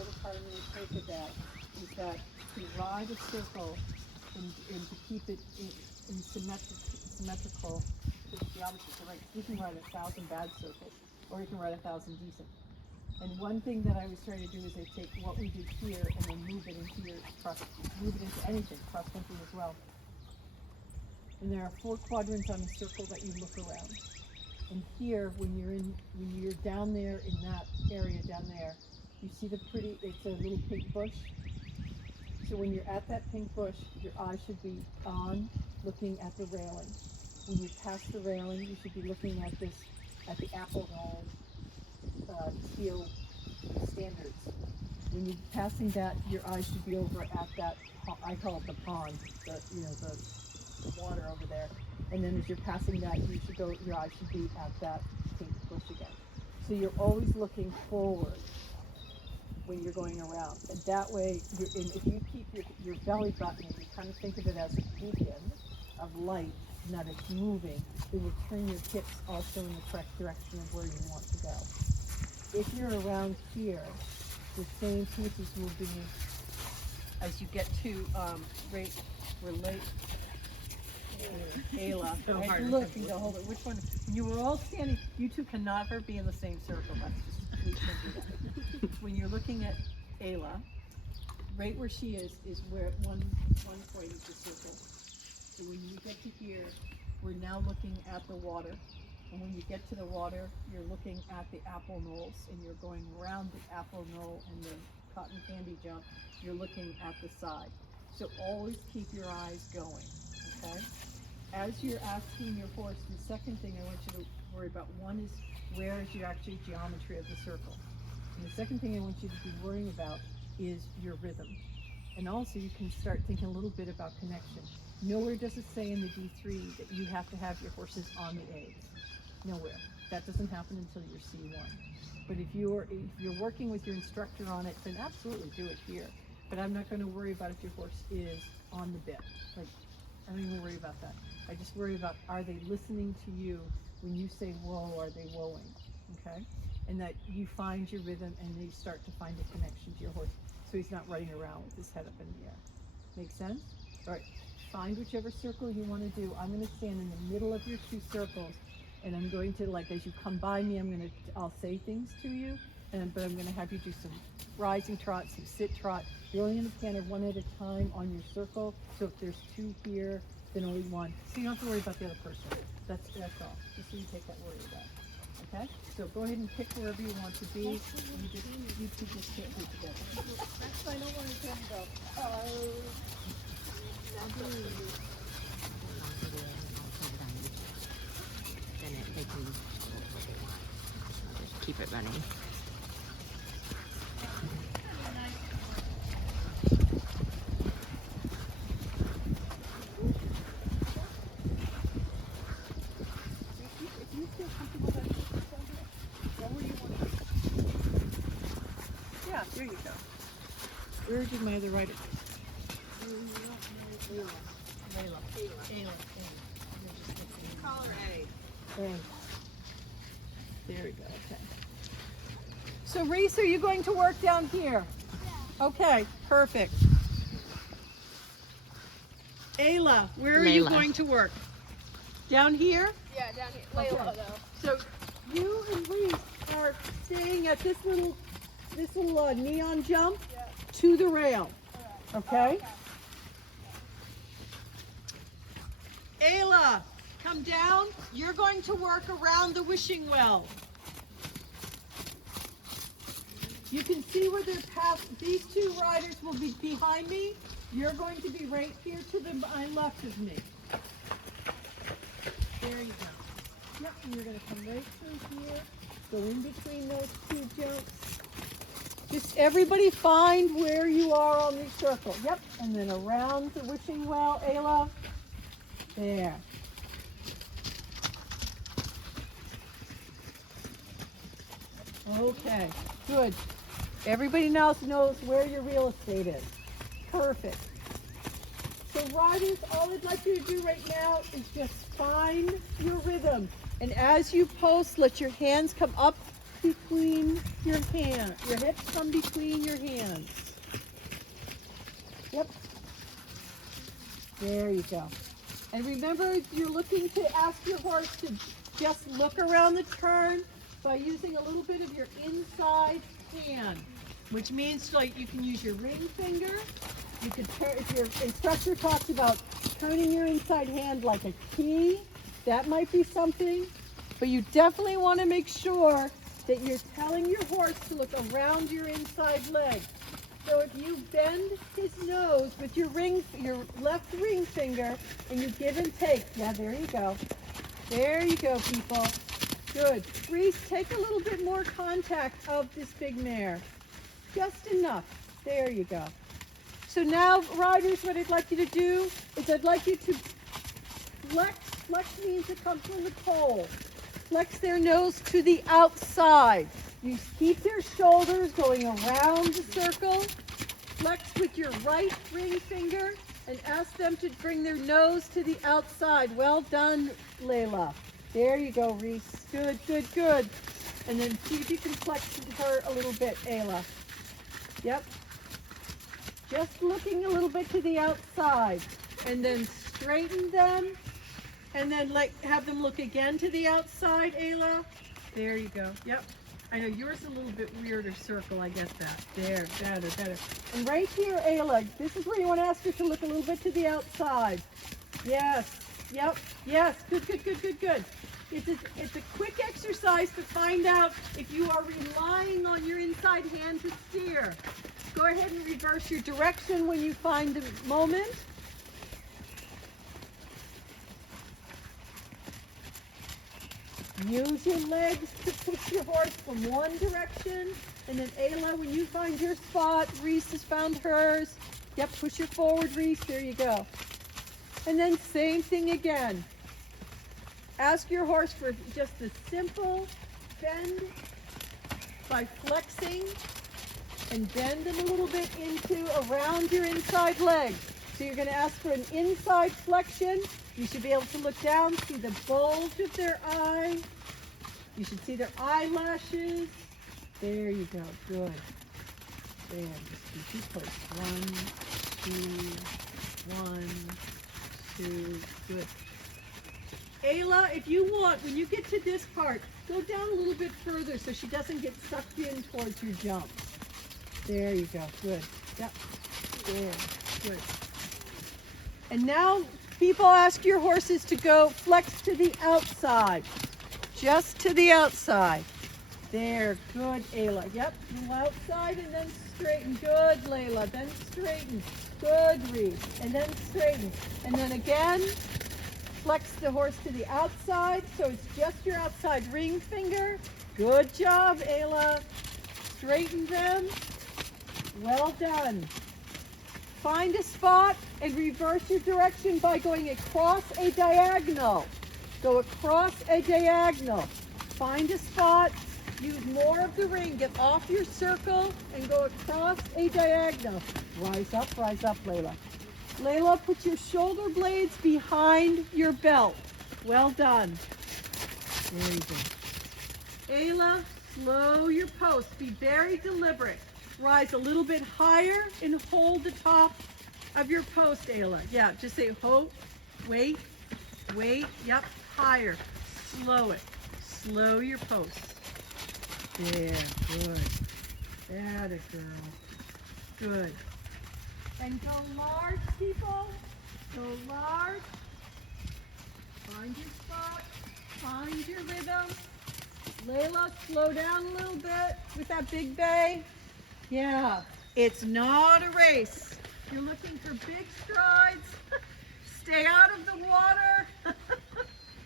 other part I'm going to take of that is that to ride a circle and to keep it in symmetrical geometry. So like you can ride 1,000 bad circles, or you can ride 1,000 decent. And one thing that I was trying to do is I take what we did here and then move it into anything, cross country as well. And there are 4 quadrants on a circle that you look around. And here, when you're down there in that area down there, you see it's a little pink bush. So when you're at that pink bush, your eyes should be on, looking at the railing. When you pass the railing, you should be looking at the apple knoll steel standards. When you're passing that, your eyes should be over at that, I call it the pond, the water over there. And then as you're passing that, your eyes should be at that pink bush again. So you're always looking forward when you're going around. And that way, if you keep your belly button, and you kind of think of it as a beacon of light, and that it's moving, it will turn your hips also in the correct direction of where you want to go. If you're around here, the same pieces will be, as you get to, we're late. Ayla. So hard to look and go, hold it. Which one? You were all standing. You two can never be in the same circle. That's just, we can't do that. When you're looking at Ayla, right where she is where one point is the circle. So when you get to here, we're now looking at the water. And when you get to the water, you're looking at the apple knolls, and you're going around the apple knoll and the cotton candy jump. You're looking at the side. So always keep your eyes going, okay? As you're asking your horse, the second thing I want you to worry about, one is where is your actual geometry of the circle. And the second thing I want you to be worrying about is your rhythm. And also you can start thinking a little bit about connection. Nowhere does it say in the D3 that you have to have your horses on the A's. Nowhere. That doesn't happen until you're C1. But if you're working with your instructor on it, then absolutely do it here. But I'm not going to worry about if your horse is on the bit. Like, I don't even worry about that. I just worry about, are they listening to you when you say whoa, are they whoaing? Okay? And that you find your rhythm and you start to find a connection to your horse, so he's not running around with his head up in the air. Make sense? All right. Find whichever circle you want to do. I'm going to stand in the middle of your 2 circles, and I'm going to, like, as you come by me, I'll say things to you, but I'm going to have you do some rising trot, some sit trot. You're only going to canter 1 at a time on your circle. So if there's 2 here, then only 1. So you don't have to worry about the other person. That's all. Just so you take that worry about. Okay? So go ahead and pick wherever you want to be. You two just can't be together. That's why I don't want to turn go. Then they can just keep it running. If you feel comfortable about it, where you want to. Yeah, there you go. Where did my other rider go? Ayla. Call her A. There we go, okay. So Reese, are you going to work down here? Yeah. Okay, perfect. Ayla, where are you going to work? Down here? Yeah, down here. Layla, though. So you and Reese are staying at this little neon jump to the rail, okay? Ayla, come down. You're going to work around the wishing well. You can see where they're past. These 2 riders will be behind me. You're going to be right here to my left of me. There you go. Yep, and you're going to come right through here. Go in between those 2 jumps. Just everybody find where you are on the circle. Yep, and then around the wishing well, Ayla. There. Okay, good. Everybody now knows where your real estate is. Perfect. So riders, all I'd like you to do right now is just find your rhythm. And as you post, let your hands come up between your hands. Your hips come between your hands. Yep. There you go. And remember, you're looking to ask your horse to just look around the turn by using a little bit of your inside hand, which means like you can use your ring finger. You could turn, if your instructor talks about turning your inside hand like a key, that might be something. But you definitely want to make sure that you're telling your horse to look around your inside leg. So if you bend his nose with your left ring finger and you give and take, yeah, there you go. There you go, people. Good. Reese, take a little bit more contact of this big mare. Just enough. There you go. So now, riders, what I'd like you to do is I'd like you to flex. Flex means it comes from the pole. Flex their nose to the outside. You keep their shoulders going around the circle. Flex with your right ring finger and ask them to bring their nose to the outside. Well done, Layla. There you go, Reese. Good, good, good. And then see if you can flex her a little bit, Ayla. Yep. Just looking a little bit to the outside. And then straighten them. And then have them look again to the outside, Ayla. There you go. Yep. I know yours is a little bit weirder circle. I get that. There, better, better. And right here, Ayla, this is where you want to ask her to look a little bit to the outside. Yes. Yep. Yes. Good, good, good, good, good. It's a quick exercise to find out if you are relying on your inside hand to steer. Go ahead and reverse your direction when you find the moment. Use your legs to push your horse from one direction. And then Ayla, when you find your spot, Reese has found hers. Yep, push her forward, Reese. There you go. And then same thing again. Ask your horse for just a simple bend by flexing and bend them a little bit around your inside leg. So you're going to ask for an inside flexion. You should be able to look down, see the bulge of their eye. You should see their eyelashes. There you go. Good. There. Just keep you close. 1, 2, 1, 2. Good. Ayla, if you want, when you get to this part, go down a little bit further so she doesn't get sucked in towards your jumps. There you go. Good. Yep. There. Good. And now, people, ask your horses to go flex to the outside. Just to the outside. There. Good, Ayla. Yep. Go outside and then straighten. Good, Layla. Then straighten. Good, Reese. And then straighten. And then again, flex the horse to the outside. So it's just your outside ring finger. Good job, Ayla. Straighten them. Well done. Find a spot and reverse your direction by going across a diagonal. Go across a diagonal. Find a spot, use more of the ring, get off your circle and go across a diagonal. Rise up, Layla. Layla, put your shoulder blades behind your belt. Well done. There you go. Ayla, slow your post. Be very deliberate. Rise a little bit higher and hold the top of your post, Ayla. Yeah, just say, hold, wait, yep, higher. Slow it. Slow your post. There, good. That a girl. Good. And go large, people. Go large. Find your spot. Find your rhythm. Layla, slow down a little bit with that big bay. Yeah, it's not a race. You're looking for big strides. Stay out of the water.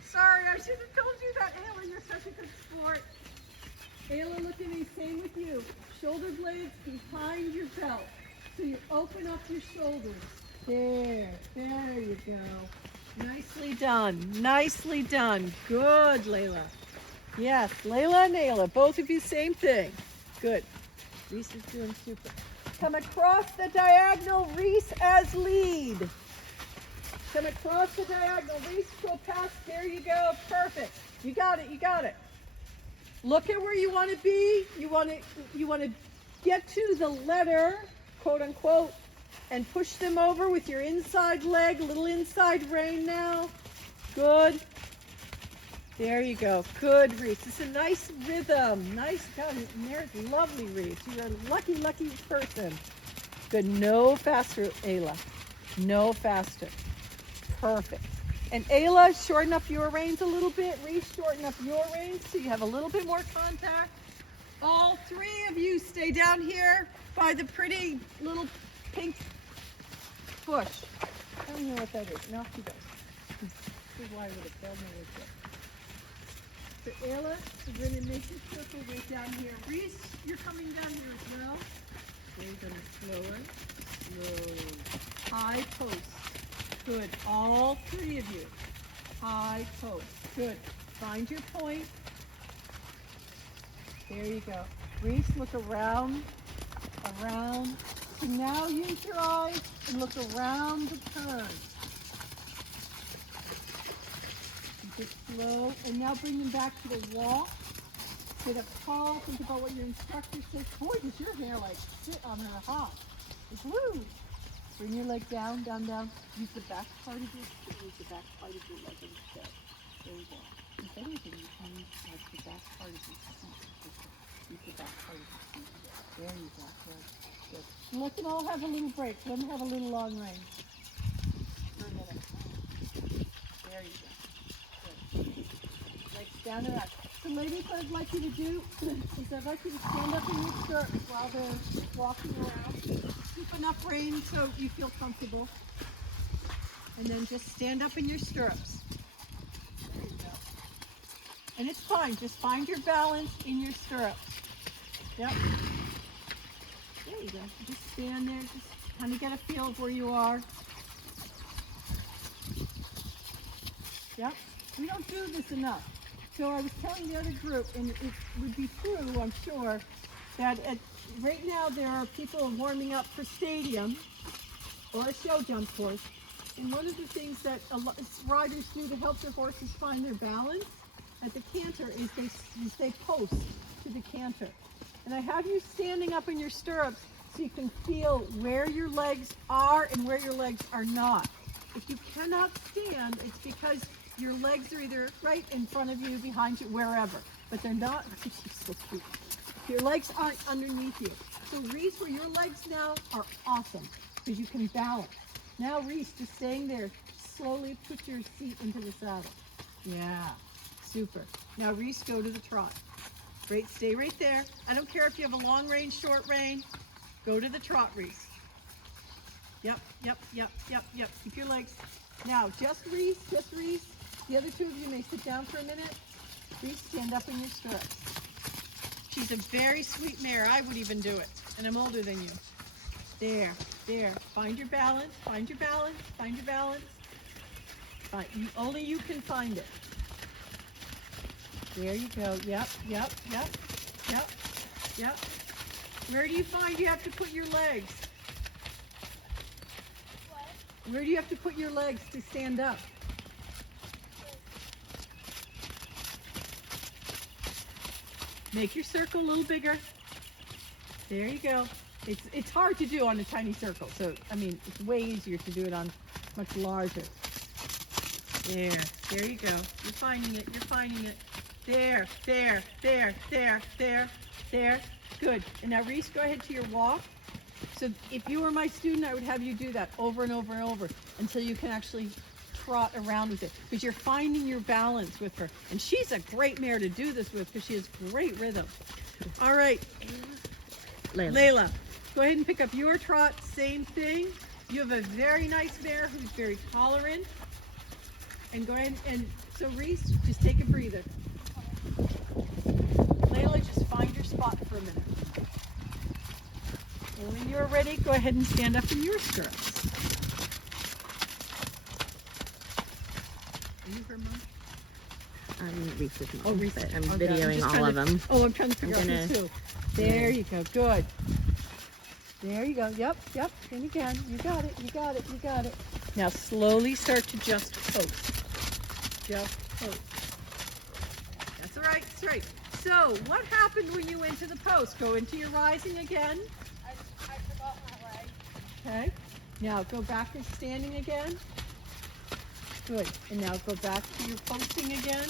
Sorry, I should have told you that. Ayla, you're such a good sport. Ayla, look at me. Same with you. Shoulder blades behind your belt. So you open up your shoulders. There you go. Nicely done. Nicely done. Good, Layla. Yes, Layla and Ayla, both of you, same thing. Good. Reese is doing super. Come across the diagonal, Reese as lead. Come across the diagonal, Reese, go past. There you go. Perfect. You got it. Look at where you want to be. You want to get to the letter, quote unquote, and push them over with your inside leg, little inside rein now. Good. There you go. Good, Reese. It's a nice rhythm. Nice. God, there's lovely, Reese. You're a lucky, lucky person. Good. No faster, Ayla. No faster. Perfect. And Ayla, shorten up your reins a little bit. Reese, shorten up your reins so you have a little bit more contact. All three of you stay down here by the pretty little pink bush. I don't know what that is. No, she does. This is why I would have told me it was. So Ayla, we're going to make this circle right down here. Reese, you're coming down here as well. So you're going to slower, slowly. High post. Good. All three of you. High post. Good. Find your point. There you go. Reese, look around. Around. So now use your eyes and look around the turn. Keep it slow. And now bring them back to the wall. Sit up tall. Think about what your instructor says. Boy, does your hair like sit on her hot. It's woo. Bring your leg down, down, down. Use the back part of your leg instead. There you go. If anything, you can use like the back part of your feet. Use the back part of your feet. There you go. Good. Good. And let them all have a little break. Let them have a little long range. For a minute. There you go. Good. Legs down and up. So ladies, what I'd like you to do is I'd like you to stand up in your stirrups while they're walking around. Keep enough rein so you feel comfortable. And then just stand up in your stirrups. There you go. And it's fine. Just find your balance in your stirrups. Yep. There you go. Just stand there. Just kind of get a feel of where you are. Yep. We don't do this enough. So I was telling the other group, and it would be true, I'm sure, that right now there are people warming up for stadium or a show jump course. And one of the things that riders do to help their horses find their balance at the canter is they post to the canter. And I have you standing up in your stirrups so you can feel where your legs are and where your legs are not. If you cannot stand, it's because your legs are either right in front of you, behind you, wherever. But they're not. So cute. Your legs aren't underneath you. So Reese, where your legs now are awesome because you can balance. Now Reese, just staying there, slowly put your seat into the saddle. Yeah, super. Now Reese, go to the trot. Great, stay right there. I don't care if you have a long range, short range. Go to the trot, Reese. Yep, yep, yep, yep, yep. Keep your legs. Now, just Reese, just Reese. The other two of you may sit down for a minute. Reese, stand up in your stirrups. She's a very sweet mare. I would even do it. And I'm older than you. There, there. Find your balance, find your balance, find your balance. Only you can find it. There you go. Yep, yep, yep, yep, yep. Where do you find you have to put your legs? What? Where do you have to put your legs to stand up? Make your circle a little bigger. There you go. It's hard to do on a tiny circle, so I mean it's way easier to do it on much larger. There you go. You're finding it. You're finding it. There, there, there, there, there, there. Good. And now Reese, go ahead to your walk. So if you were my student, I would have you do that over and over and over until you can actually trot around with it, because you're finding your balance with her. And she's a great mare to do this with because she has great rhythm. All right, Layla, go ahead and pick up your trot. Same thing. You have a very nice mare who's very tolerant. And go ahead and, so Reese, just take a breather. Layla, just find your spot for a minute. And when you're ready, go ahead and stand up in your stirrups. Are you her mom? I'm Reese's mom. Oh, Reese. But I'm Okay, videoing just all trying of them. Oh, I'm trying to figure out gonna- who too. There you go. Good. There you go. Yep, yep. And again. You got it. You got it. You got it. Now slowly start to just post. Just post. That's all right. That's right. So, what happened when you went to the post? Go into your rising again. I forgot my leg. Okay. Now go back to standing again. Good. And now go back to your posting again.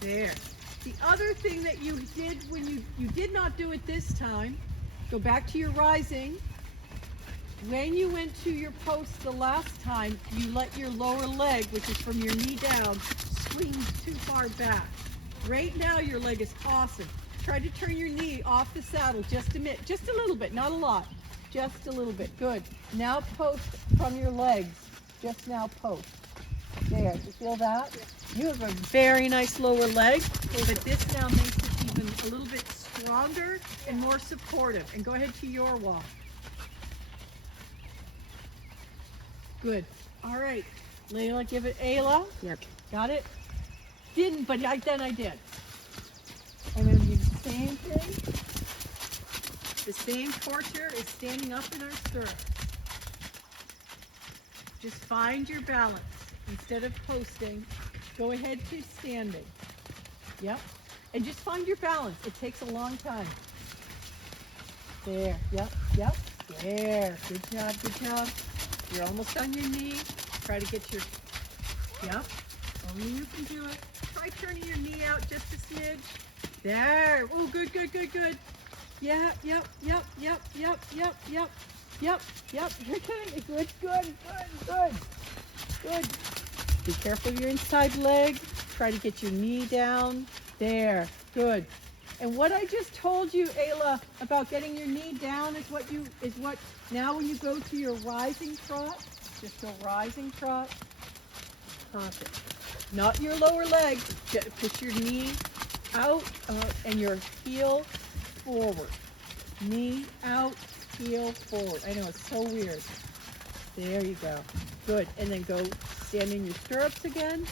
There. The other thing that you did when you did not do it this time, go back to your rising. When you went to your post the last time, you let your lower leg, which is from your knee down, swing too far back. Right now your leg is awesome. Try to turn your knee off the saddle just a minute, just a little bit, not a lot, just a little bit. Good. Now post from your legs. Just now post. There, you feel that? You have a very nice lower leg, but this now makes it even a little bit stronger and more supportive. And go ahead to your walk. Good. All right. Layla, give it Ayla. Yep. Got it? Didn't, but then I did. I'm going to do the same thing. The same torture is standing up in our stirrup. Just find your balance. Instead of posting, go ahead to standing. Yep. And just find your balance. It takes a long time. There. Yep. Yep. There. Good job. Good job. You're almost on your knee. Try to get your, yep. Only you can do it. Try turning your knee out just a smidge. There. Oh, good, good, good, good. Yeah, yep, yep, yep, yep, yep, yep, yep, yep. You're doing it. Good, good, good, good. Good. Be careful of your inside leg. Try to get your knee down. There. Good. And what I just told you, Ayla, about getting your knee down is what now when you go to your rising trot, just go rising trot. Perfect. Not your lower leg. Push your knee out and your heel forward. Knee out, heel forward. I know, it's so weird. There you go. Good. And then go stand in your stirrups again.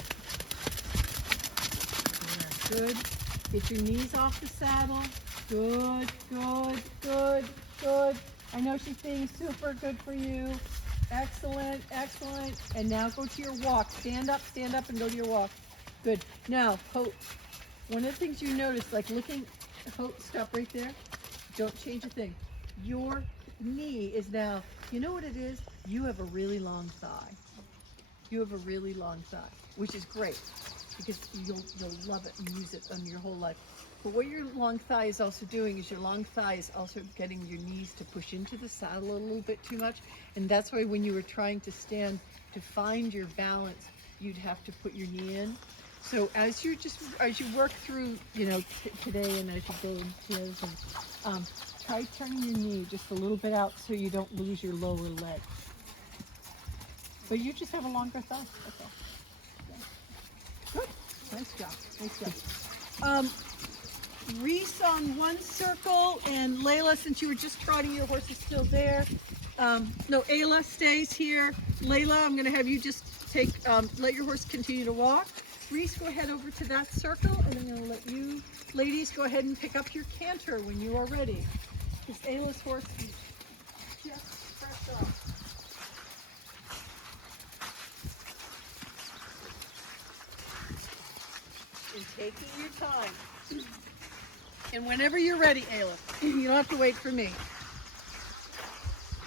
There. Good. Get your knees off the saddle. Good, good, good, good. I know she's being super good for you. Excellent, excellent. And now go to your walk. Stand up, and go to your walk. Good. Now, Hope, one of the things you notice, like looking, Hope, stop right there. Don't change a thing. Your knee is now, you know what it is? You have a really long thigh. You have a really long thigh, which is great because you'll love it and use it on your whole life. But what your long thigh is also doing is your long thigh is also getting your knees to push into the saddle a little bit too much. And that's why when you were trying to stand to find your balance, you'd have to put your knee in. So as you work through, today and as you go into the other things, try turning your knee just a little bit out so you don't lose your lower leg. But you just have a longer thigh. That's all. Yeah. Good. Nice job. Nice job. Reese on one circle, and Layla, since you were just trotting, your horse is still there. No, Ayla stays here. Layla, I'm going to have you just let your horse continue to walk. Reese, go ahead over to that circle, and I'm going to let you ladies go ahead and pick up your canter when you are ready. Because Ayla's horse is just fresh off. And taking your time. And whenever you're ready, Ayla, you don't have to wait for me.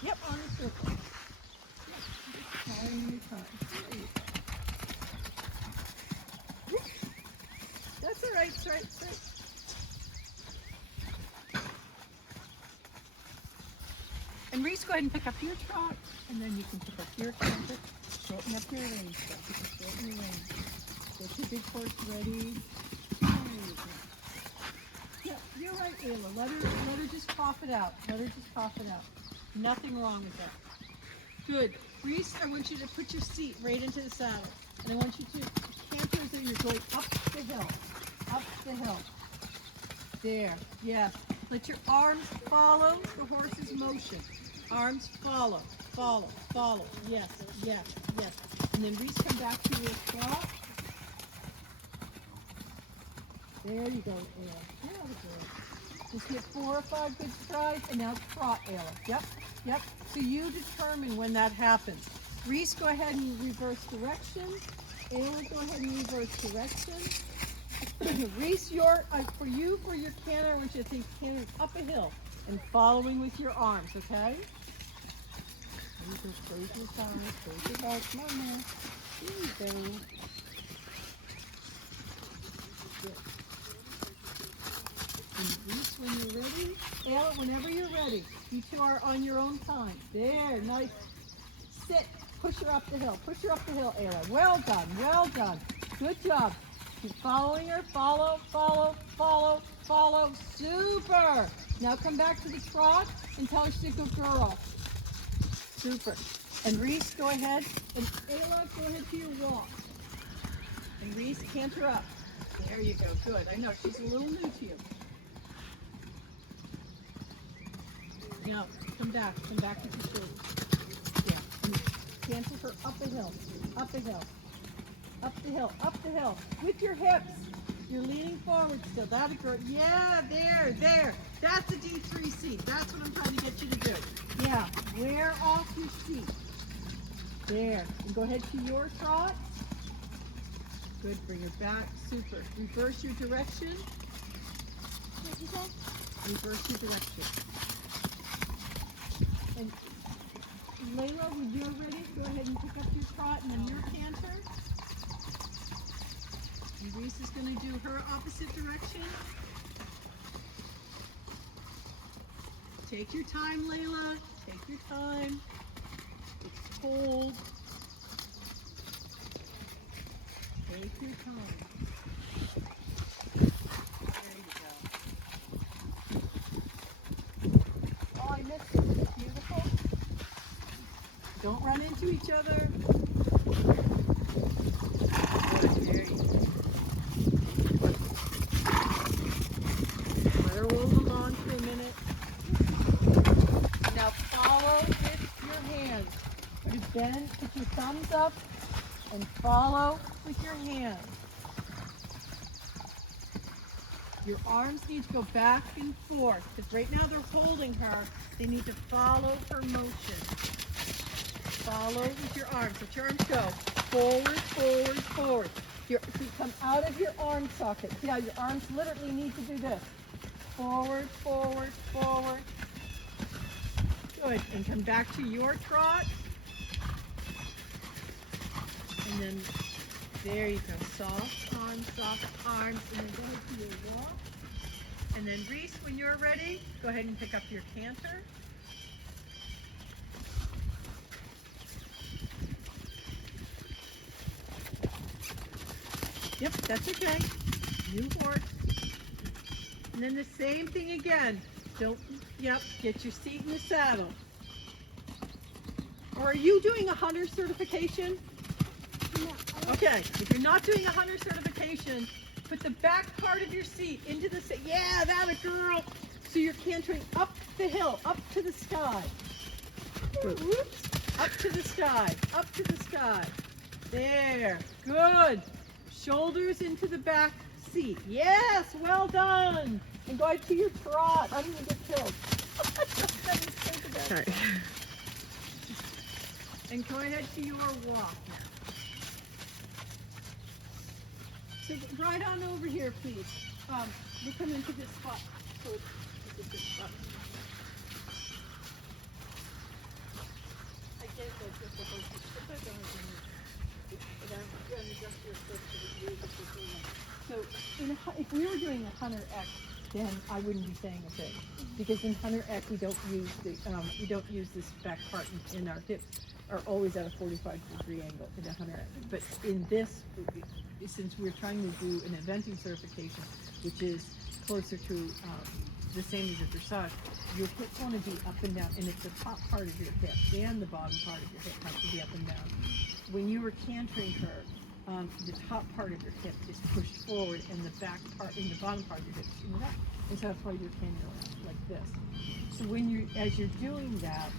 Yep, on the circle. Yep, just following your time. There you go. That's all right, it's all right, it's all right. And Reese, go ahead and pick up your trot, and then you can pick up your canter. Shorten up your range, shorten your range. Get your big horse ready. Yeah, you're right, Ayla. Let her just cough it out. Let her just cough it out. Nothing wrong with that. Good. Reese, I want you to put your seat right into the saddle. And I want you to canter as though you're going up the hill. Up the hill. There. Yes. Let your arms follow the horse's motion. Arms follow. Follow. Follow. Yes. Yes. Yes. And then Reese, come back to your trot. There you go, Ayla. There we go. Just get 4 or 5 good strides, and now trot, Ayla. Yep, yep. So you determine when that happens. Reese, go ahead and reverse direction. Ayla, go ahead and reverse direction. Reese, for your canter, I want you to think cantering up a hill and following with your arms, okay? You can close your eyes, close your eyes, come on now. There you go. Good. And Reese, when you're ready, Ayla, whenever you're ready, you two are on your own time. There, nice. Sit, push her up the hill, Ayla. Well done, well done. Good job. Keep following her, follow, follow, follow, follow. Super. Now come back to the trot and tell her she's a good girl. Super. And Reese, go ahead. And Ayla, go ahead to your walk. And Reese, canter up. There you go. Good. I know she's a little new to you. Now, come back with your shoulders. Yeah. And canter her up a hill, up a hill, up the hill, up the hill. With your hips. You're leaning forward still. That'd be good. Yeah, there. That's a D3 seat. That's what I'm trying to get you to do. Yeah, wear off your seat. There. And go ahead to your trot. Good, bring it back. Super. Reverse your direction. Reverse your direction. And Layla, when you're ready, go ahead and pick up your trot and then your canter. And Reese is going to do her opposite direction. Take your time, Layla. Take your time. It's cold. Take your time. There you go. Oh, I missed it. Beautiful. Don't run into each other. Good, there you go. Let her roll along for a minute. Now follow with your hands. You bend, put your thumbs up, and follow with your hands. Your arms need to go back and forth, because right now they're holding her. They need to follow her motion. Follow with your arms. Let your arms go. Forward, forward, forward. You come out of your arm socket. See how your arms literally need to do this. Forward, forward, forward. Good. And come back to your trot. And then, there you go. Soft arms, and then go ahead to your walk. And then Reese, when you're ready, go ahead and pick up your canter. Yep, that's okay. New horse. And then the same thing again. Get your seat in the saddle. Or are you doing a hunter certification? No. Okay, if you're not doing a hunter certification, put the back part of your seat into the seat. Yeah, that a girl. So you're cantering up the hill, up to the sky. Whoops. Up to the sky, up to the sky. There, good. Shoulders into the back seat. Yes, well done. And go ahead to your trot. I'm going to get killed. Sorry. And go ahead to your walk now. So right on over here, please. We'll come into this spot. So it's a good spot. I get that just a little bit. So if we were doing a Hunter X, then I wouldn't be saying a thing, because in Hunter X we don't use this back part, and our hips are always at a 45-degree angle in a Hunter X. But in this, since we're trying to do an eventing certification, which is closer to the same as a dressage, your hips want to be up and down, and it's the top part of your hip and the bottom part of your hip has to be up and down. When you were cantering her, the top part of your hip is pushed forward, and the back part and the bottom part of your hip is in the back. And so that's why you're cantering around like this. So as you're doing that,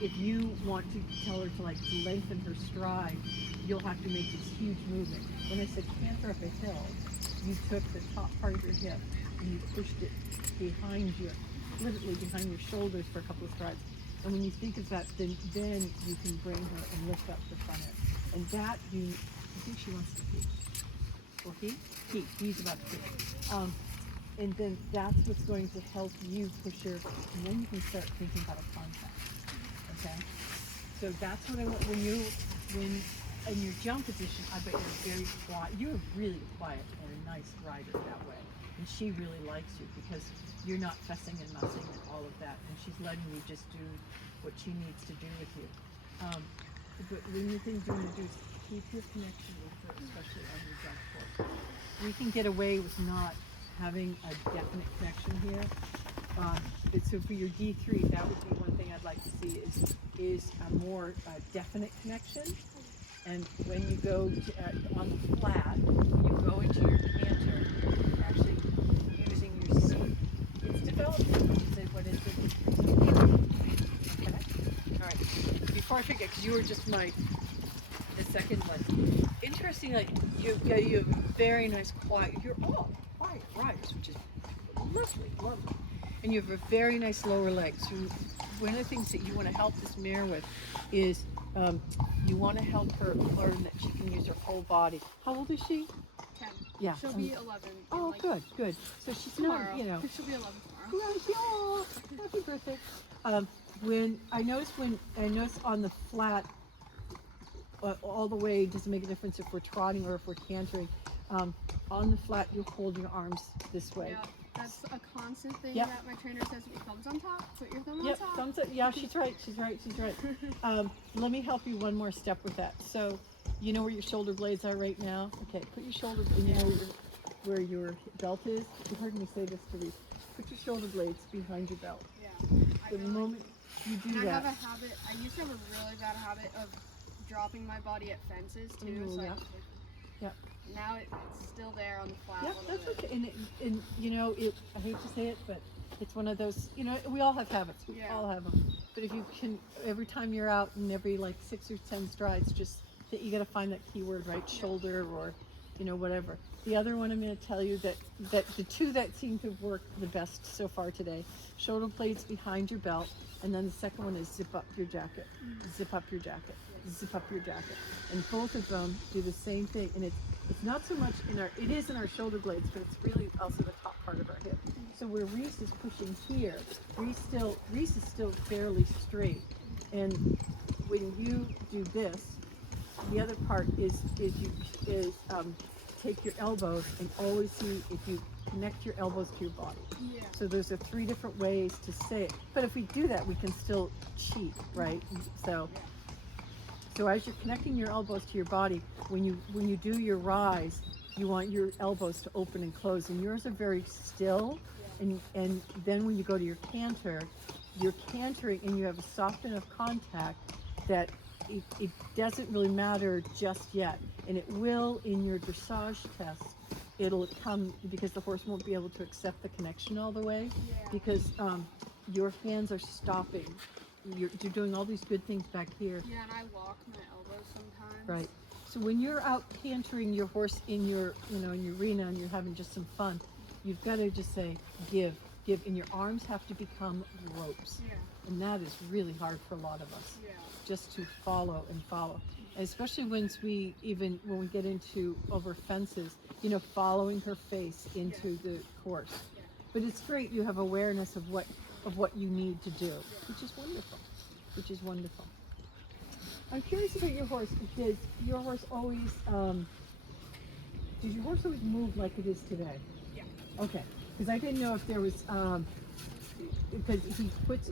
if you want to tell her to like lengthen her stride, you'll have to make this huge movement. When I said canter up a hill, you took the top part of your hip and you pushed it behind literally behind your shoulders for a couple of strides. And when you think of that, then you can bring her and lift up the front end. And that I think she wants to teach. or he's about to pee. And then that's what's going to help you push your, and then you can start thinking about a contact, okay? So that's what I want, when in your jump position, I bet you're very quiet, you're really quiet and a nice rider that way. And she really likes you because you're not fussing and mussing and all of that, and she's letting you just do what she needs to do with you. But when you think you're going to do is keep your connection with her, especially on your jump course. We can get away with not having a definite connection here. But so for your D3, that would be one thing I'd like to see is a more definite connection. And when you go to, on the flat, you go into your canter, you're actually using your seat. It's developing. Say, what is it? Okay. All right. Before I forget, because you were just the second one. Interesting, like you have very nice quiet. You're all quiet riders, which is lovely. And you have a very nice lower leg. So one of the things that you want to help this mare with is you want to help her learn that she can use her whole body. How old is she? 10. Yeah. She'll be 11. Oh, good. So she's Tomorrow. not, you know. She'll be 11 tomorrow. Oh, happy birthday. When I noticed on the flat, all the way, doesn't make a difference if we're trotting or if we're cantering. On the flat, you hold your arms this way. Yeah, that's a constant thing Yep. that my trainer says. With your thumbs on top. Put your thumb on Yep, top. thumbs up. Yeah, she's right. Let me help you one more step with that. So, you know where your shoulder blades are right now? Okay, put your shoulder, and you know where your belt is? You heard me say this to Reese. Put your shoulder blades behind your belt. Yeah. The moment you do I that. have a habit. I used to have a really bad habit of dropping my body at fences too. Ooh, So yeah. yeah. Now it's still there on the flat. Yeah, a little that's bit. okay. And you know, I hate to say it, but it's one of those, you know, we all have habits. We Yeah. all have them. But if you can, every time you're out and every like 6 or 10 strides, just that you got to find that keyword, right? Shoulder or, you know, whatever. The other one I'm going to tell you that the two that seem to work the best so far today, shoulder blades behind your belt, and then the second one is zip up your jacket. Zip up your jacket. Zip up your jacket. And both of them do the same thing. And it's not so much it is in our shoulder blades, but it's really also the top part of our hip. So where Reese is pushing here, Reese is still fairly straight. And when you do this, the other part is take your elbows and always see if you connect your elbows to your body. Yeah. So those are 3 different ways to say it. But if we do that, we can still cheat, right? So as you're connecting your elbows to your body, when you do your rise, you want your elbows to open and close, and yours are very still. And then when you go to your canter, you're cantering and you have a soft enough contact that it doesn't really matter just yet. And it will in your dressage test. It'll come because the horse won't be able to accept the connection all the way because your hands are stopping. You're doing all these good things back here. Yeah, and I lock my elbows sometimes. Right. So when you're out cantering your horse in your, in your arena and you're having just some fun, you've got to just say, give, and your arms have to become ropes. Yeah. And that is really hard for a lot of us. Yeah. Just to follow and follow. And especially when we get into over fences, following her face into the course. Yeah. But it's great you have awareness of what you need to do, which is wonderful. I'm curious about your horse. Does your horse always move like it is today? Yeah. Okay, because I didn't know if there was because he puts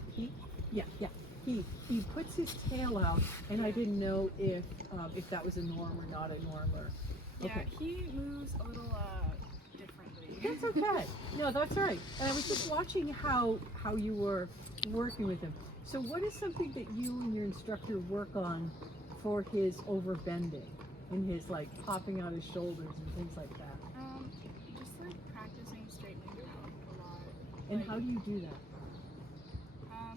his tail out, and I didn't know if that was a norm or not a norm or. Okay. Yeah, he moves a little differently. That's okay. No, that's all right. And I was just watching how you were working with him. So what is something that you and your instructor work on for his overbending and his like popping out his shoulders and things like that? Just like practicing straightening him out a lot. And Like, how do you do that? I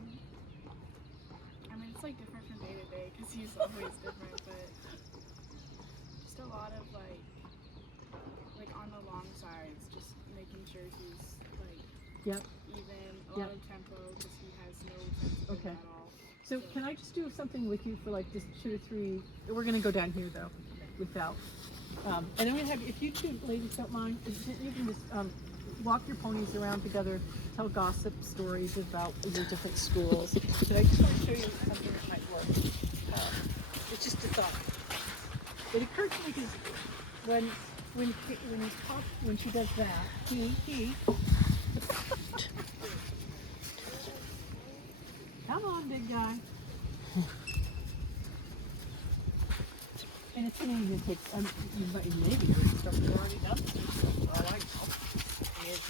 mean, it's like different from day to day because he's always different, but just a lot of like on the long sides, just making sure he's like Yep. even, a Yep. lot of tempo because he has no sense of Okay. it at all. So can I just do something with you for like just 2 to 3? We're gonna go down here though, without. And I'm gonna have, if you two ladies don't mind, you can just walk your ponies around together, tell gossip stories about your different schools. But I just want to show you something that might work. It's just a thought. It occurred to me because when she does that, he come on, big guy. And it's going to take, maybe your instructor already done this. Oh, I know.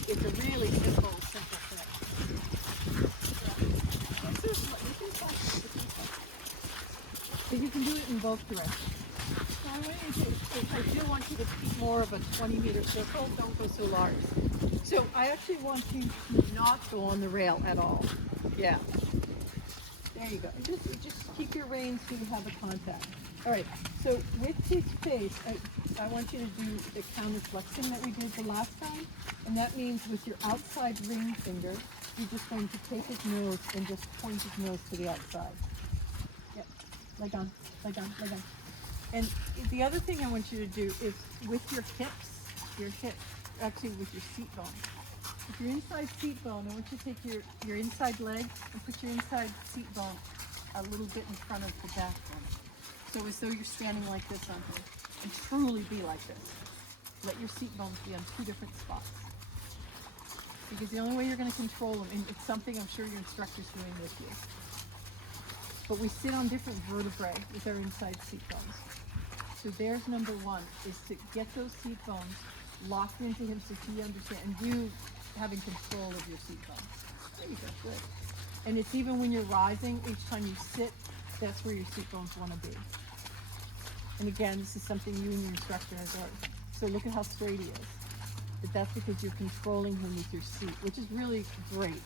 It's a really simple thing. But you can do it in both directions. So I want you to, I do want you to keep more of a 20-meter circle. Don't go so large. So I actually want you to not go on the rail at all. Yeah. There you go. Just keep your reins so you have a contact. All right, so with his face, I want you to do the counter flexing that we did the last time. And that means with your outside ring finger, you're just going to take his nose and just point his nose to the outside. Yep, leg on, leg on, leg on. And the other thing I want you to do is with your hips, actually with your seat bone. With your inside seat bone, I want you to take your inside leg and put your inside seat bone a little bit in front of the back bone. So as though you're standing like this on here, and truly be like this. Let your seat bones be on two different spots. Because the only way you're going to control them, and it's something I'm sure your instructor's doing with you. But we sit on different vertebrae with our inside seat bones. So there's number one, is to get those seat bones locked into him so he understands, and you having control of your seat bones. There you go, good. And it's even when you're rising, each time you sit, that's where your seat bones want to be. And again, this is something you and your instructor has learned. So look at how straight he is. But that's because you're controlling him with your seat, which is really great.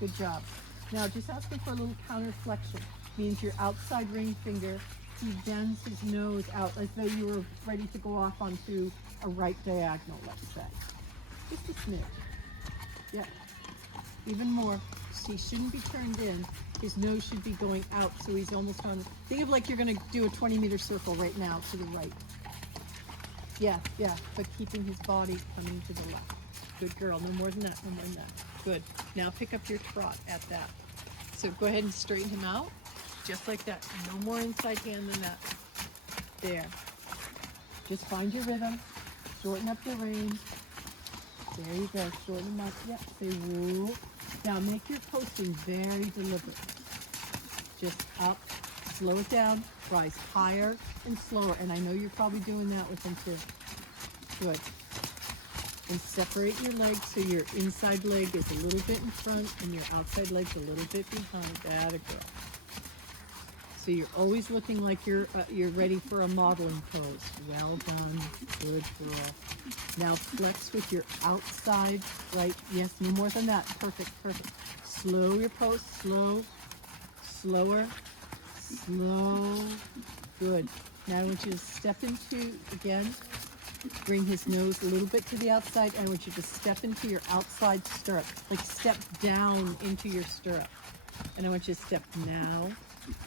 Good job. Now just ask him for a little counter flexion. Means your outside ring finger, he bends his nose out as though you were ready to go off onto a right diagonal, let's say. Just a smidge. Yeah. Even more. He shouldn't be turned in. His nose should be going out, so he's almost on. Think of like you're going to do a 20-meter circle right now to the right. Yeah, but keeping his body coming to the left. Good girl. No more than that, no more than that. Good. Now pick up your trot at that. So go ahead and straighten him out, just like that. No more inside hand than that. There. Just find your rhythm. Shorten up the reins. There you go. Shorten them up. Yep. Say woo. Now make your posting very deliberate. Just up, slow it down, rise higher and slower. And I know you're probably doing that with them too. Good. And separate your legs so your inside leg is a little bit in front and your outside leg's a little bit behind. That a girl. So you're always looking like you're ready for a modeling pose. Well done. Good girl. Now flex with your outside, right? Yes, no more than that. Perfect, perfect. Slow your pose, slow, slower, slow. Good. Now I want you to step into, again, bring his nose a little bit to the outside, and I want you to step into your outside stirrup. Like step down into your stirrup. And I want you to step now.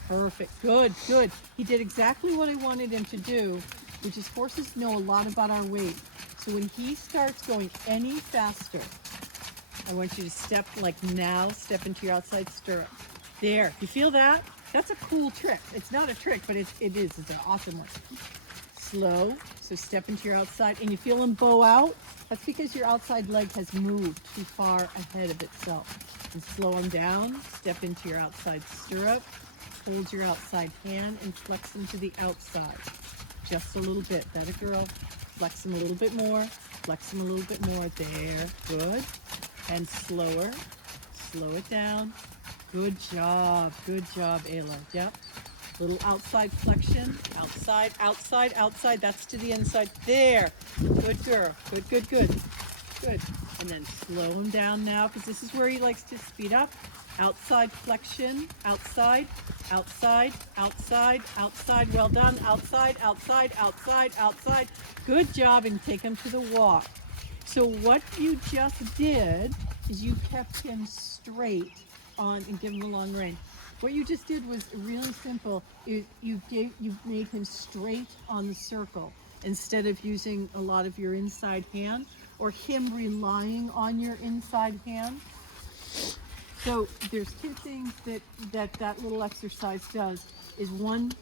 Perfect. Good, good. He did exactly what I wanted him to do, which is horses know a lot about our weight. So when he starts going any faster, I want you to step like now, step into your outside stirrup. There. You feel that? That's a cool trick. It's not a trick, but it is. It's an awesome one. Slow. So step into your outside. And you feel him bow out? That's because your outside leg has moved too far ahead of itself. And slow him down. Step into your outside stirrup. Hold your outside hand and flex him to the outside. Just a little bit. That a girl. Flex him a little bit more. Flex him a little bit more. There. Good. And slower. Slow it down. Good job. Good job, Ayla. Yep. Little outside flexion. Outside, outside, outside. That's to the inside. There. Good girl. Good, good, good. Good. And then slow him down now, because this is where he likes to speed up. Outside flexion. Outside, outside, outside, outside. Well done. Outside, outside, outside, outside. Good job. And take him to the walk. So what you just did is you kept him straight on and give him a long rein. What you just did was really simple. You made him straight on the circle. instead of using a lot of your inside hand, or him relying on your inside hand. So there's two things that little exercise does. Is one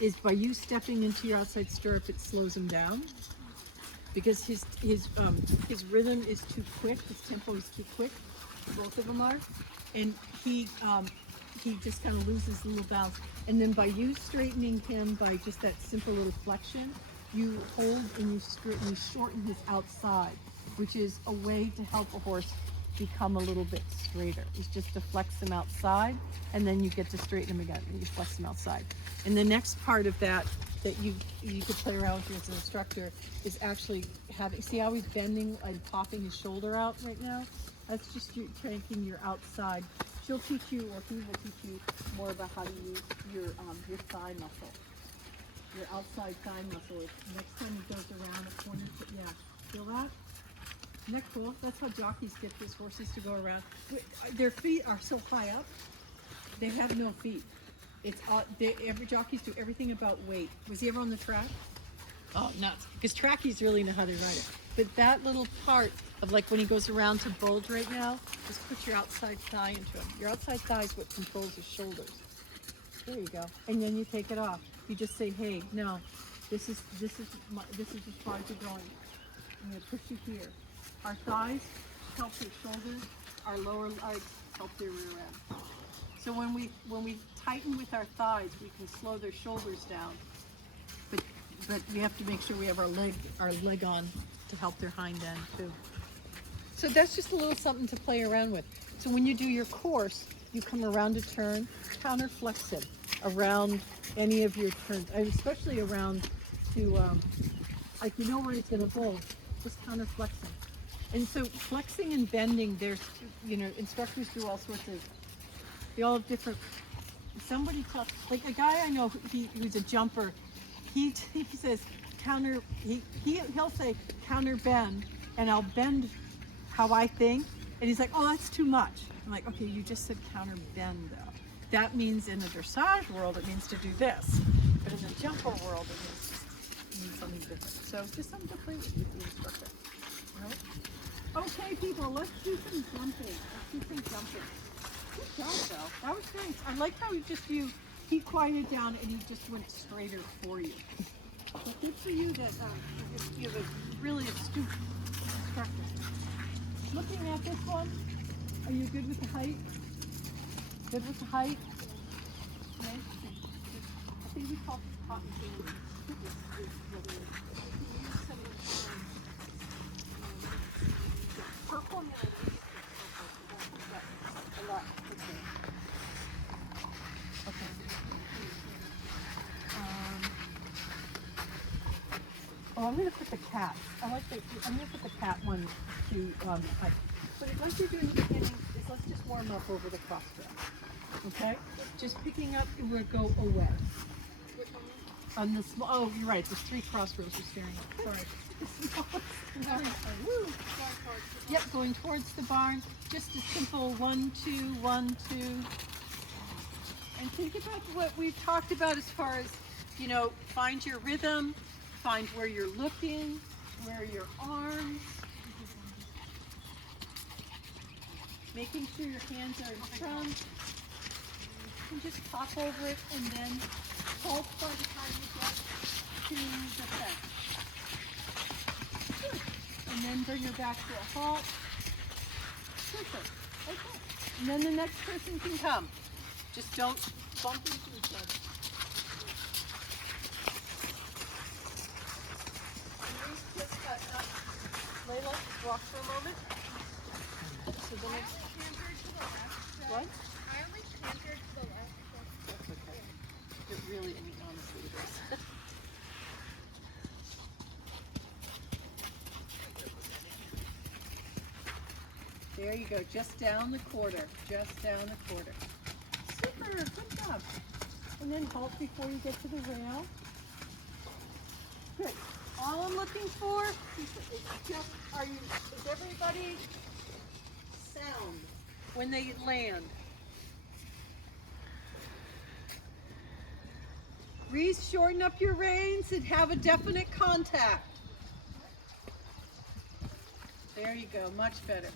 is by you stepping into your outside stirrup, it slows him down because his rhythm is too quick, his tempo is too quick. Both of them are, and he just kind of loses a little balance. And then by you straightening him by just that simple little flexion, you hold and you shorten his outside, which is a way to help a horse become a little bit straighter. It's just to flex him outside, and then you get to straighten him again, and you flex him outside. And the next part of that you could play around with as an instructor is actually having, see how he's bending and popping his shoulder out right now? That's just you cranking your outside. She'll teach you, or he will teach you more about how to use your thigh muscle. Your outside thigh muscle. Next time he goes around a corner, yeah, feel that? Isn't that cool? That's how jockeys get these horses to go around. Their feet are so high up, they have no feet. It's every jockeys do everything about weight. Was he ever on the track? Oh, nuts. Because trackies really know how to ride it. But that little part of like when he goes around to bulge right now, just put your outside thigh into him. Your outside thigh is what controls his shoulders. There you go. And then you take it off. You just say, hey, no, this is as far as you're going. I'm going to push you here. Our thighs help your shoulders. Our lower legs help their rear end. So when we tighten with our thighs, we can slow their shoulders down. But we have to make sure we have our leg on to help their hind end too. So that's just a little something to play around with. So when you do your course, you come around a turn, counter flex it around any of your turns, especially around to like you know where it's going to bulge, just counter flexing. And so flexing and bending, there's instructors do all sorts of. They all have different. Somebody tells, like a guy I know, who's a jumper. He says counter. He'll say counter bend, and I'll bend how I think, and he's like, oh, that's too much. I'm like, okay, you just said counter bend though. That means in the dressage world it means to do this, but in the jumper world it means something different. So it's just something to play with the instructor. Right? Okay, people, let's do some jumping. Good job, though. That was nice. I like how he quieted down and he just went straighter for you. But good for you that you have a really astute instructor. Looking at this one, are you good with the height? Good with the height? Okay. I think we call it cotton candy. Purple a lot. Okay. I'm going to put the cat. I'm going to put the cat one to height. But what you're doing in the beginning is let's just warm up over the cross dress. Okay? Just picking up and we'll go away. On the small, oh, you're right. There's 3 crossroads you're staring at. Sorry. Woo. Yep, going towards the barn. Just a simple 1, 2, 1, 2. And think about what we've talked about as far as, find your rhythm, find where you're looking, where your arms, making sure your hands are in front. And just pop over it and then halt by the time you get to the fence. Good. And then bring her back to a halt. Perfect. Okay. And then the next person can come. Just don't bump into each other. Layla, just walk for a moment. So the next. What? I only cantered to the left. That's okay. It really, honestly, it is. There you go, just down the quarter, Super, good job. And then halt before you get to the rail. Good. All I'm looking for is just, is everybody sound when they land? Reese, shorten up your reins and have a definite contact. There you go, much better.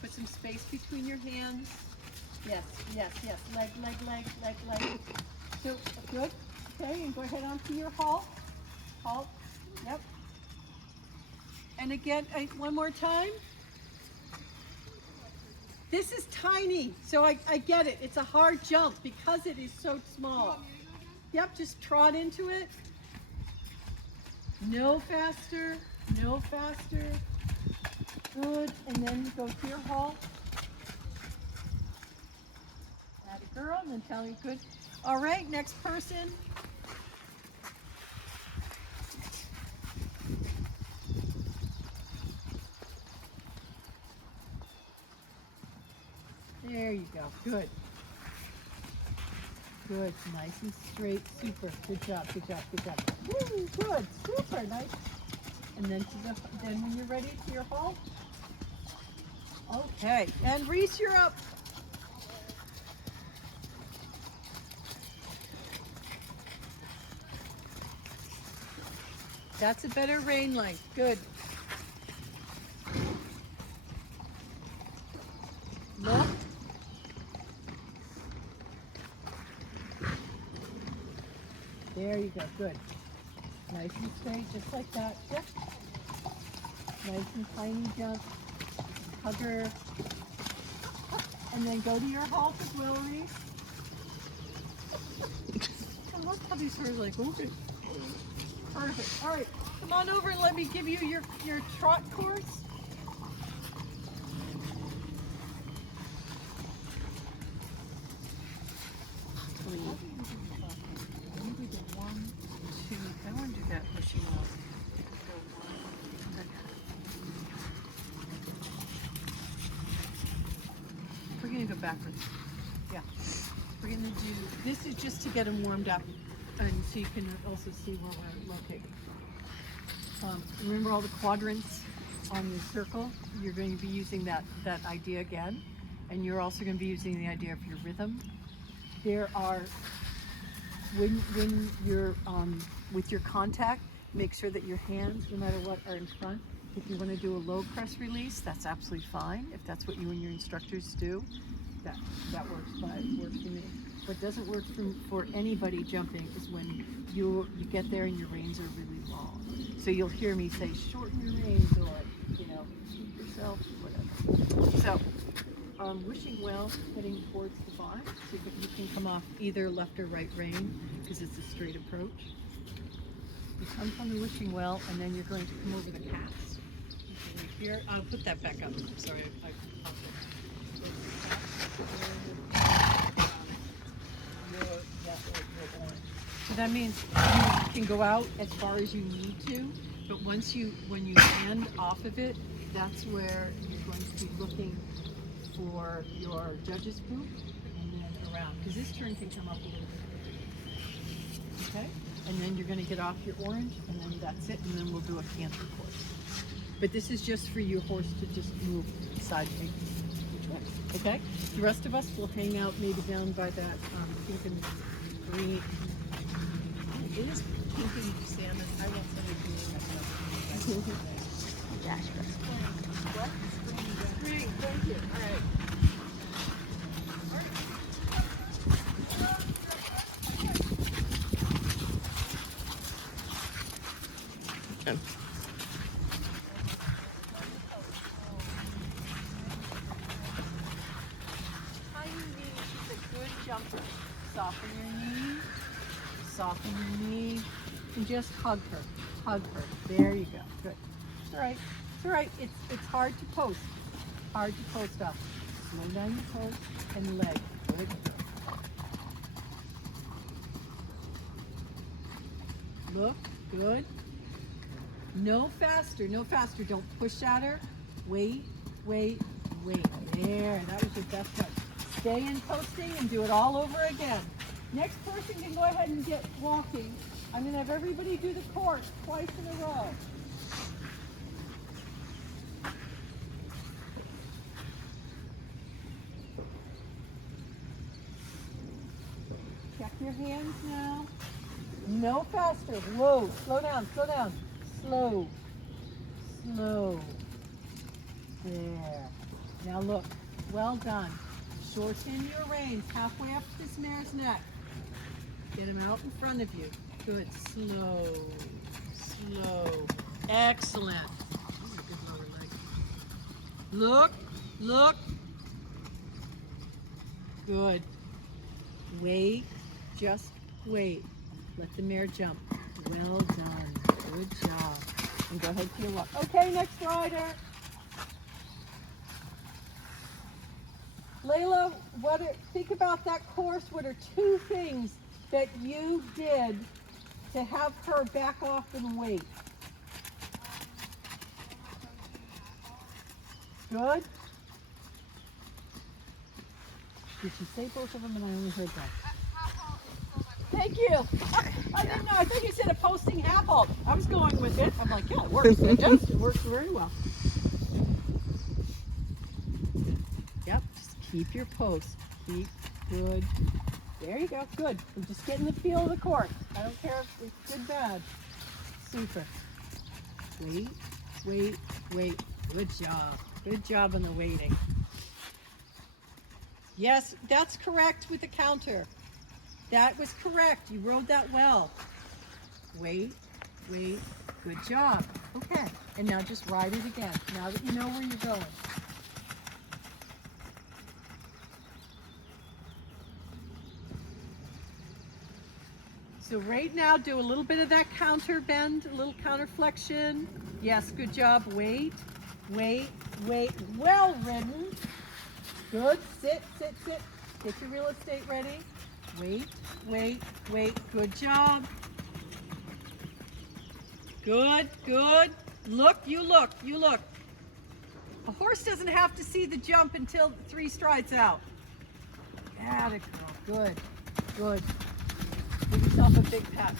Put some space between your hands. Yes, yes, yes. Leg, leg, leg, leg, leg. So, good. Okay, and go ahead onto your halt. Halt. Yep. And again, one more time. This is tiny, so I get it. It's a hard jump because it is so small. Yep, just trot into it. No faster, no faster. Good, and then go to your halt. Add a girl, and then tell me good. All right, next person. There you go, good. Good, nice and straight, super, good job, good job, good job. Woo, good, super, nice. And then then when you're ready to your halt. Okay, and Reese, you're up. That's a better rein length, good. Look. There you go, good. Nice and straight, just like that. Yep. Nice and tiny jump. Hug her. And then go to your halt as well, Reese. I love how these are like, okay. Perfect. All right, come on over and let me give you your trot course. I want to do that pushing up. We're going to go backwards. Yeah. We're going to do, this is just to get them warmed up and so you can also see where we're located. Remember all the quadrants on the circle? You're going to be using that idea again. And you're also going to be using the idea of your rhythm. There are, when you're with your contact, make sure that your hands, no matter what, are in front. If you want to do a low press release, that's absolutely fine. If that's what you and your instructors do, that works fine. Works for me. What doesn't work for anybody jumping is when you get there and your reins are really long. So you'll hear me say, shorten your reins, or keep yourself, whatever. So. Wishing well, heading towards the bar, so you can come off either left or right rein because it's a straight approach. You come from the wishing well, and then you're going to come over the cast. Okay, here, I'll put that back up. I'm sorry, I popped it. So that means you can go out as far as you need to, but when you land off of it, that's where you're going to be looking for your judge's poop and then around, because this turn can come up a little bit. Okay? And then you're going to get off your orange, and then that's it, and then we'll do a canter course. But this is just for your horse to just move side to which way. Okay? The rest of us will hang out maybe down by that pink and green. It is pink and salmon. I want somebody doing that stuff. Dash. What? Spring, thank you. All right. Tiny knee, she's a good jumper. Soften your knee, soften your knee, and just hug her. Hug her. There you go. Good. It's all right. It's all right. It's hard to post. Hard to post up. Slow down your post and leg. Good. Look. Good. No faster. No faster. Don't push at her. Wait. Wait. Wait. There. That was your best one. Stay in posting and do it all over again. Next person can go ahead and get walking. I'm going to have everybody do the course twice in a row. Check your hands now. No faster. Whoa, slow down, slow down. Slow, slow. There. Now look, well done. Shorten your reins halfway up this mare's neck. Get him out in front of you. Good. Slow, slow. Excellent. These are good lower legs. Look, look. Good. Wait, just wait. Let the mare jump. Well done. Good job. And go ahead to your walk. Okay, next rider. Layla, think about that course. What are 2 things that you did to have her back off and wait? Good. Did she say both of them and I only heard that? Thank you. I didn't know. I thought you said a posting half halt. I was going with it. I'm like, yeah, it works. It does. It works very well. Yep. Just keep your post. Keep good. There you go. Good. We're just getting the feel of the course. I don't care if it's good, bad. Super. Wait, wait, wait. Good job. Good job on the waiting. Yes, that's correct with the counter. That was correct. You rode that well. Wait, wait. Good job. Okay. And now just ride it again. Now that you know where you're going. So right now, do a little bit of that counter bend, a little counter flexion. Yes, good job. Wait, wait, wait. Well ridden. Good. Sit, sit, sit. Get your real estate ready. Wait, wait, wait. Good job. Good, good. Look, you look, you look. A horse doesn't have to see the jump until 3 strides out. Got it, girl. Good, good. Give yourself a big pat.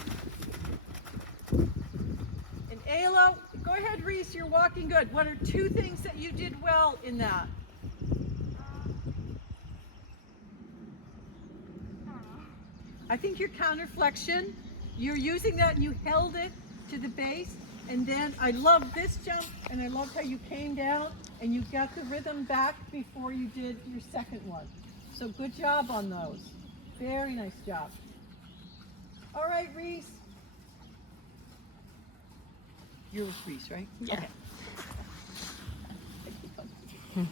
And Ayla, go ahead, Reese. You're walking good. What are 2 things that you did well in that? I think your counter flexion, you're using that and you held it to the base. And then I love this jump and I love how you came down and you got the rhythm back before you did your second one. So good job on those. Very nice job. All right, Reese. You're with Reese, right? Yeah. Okay.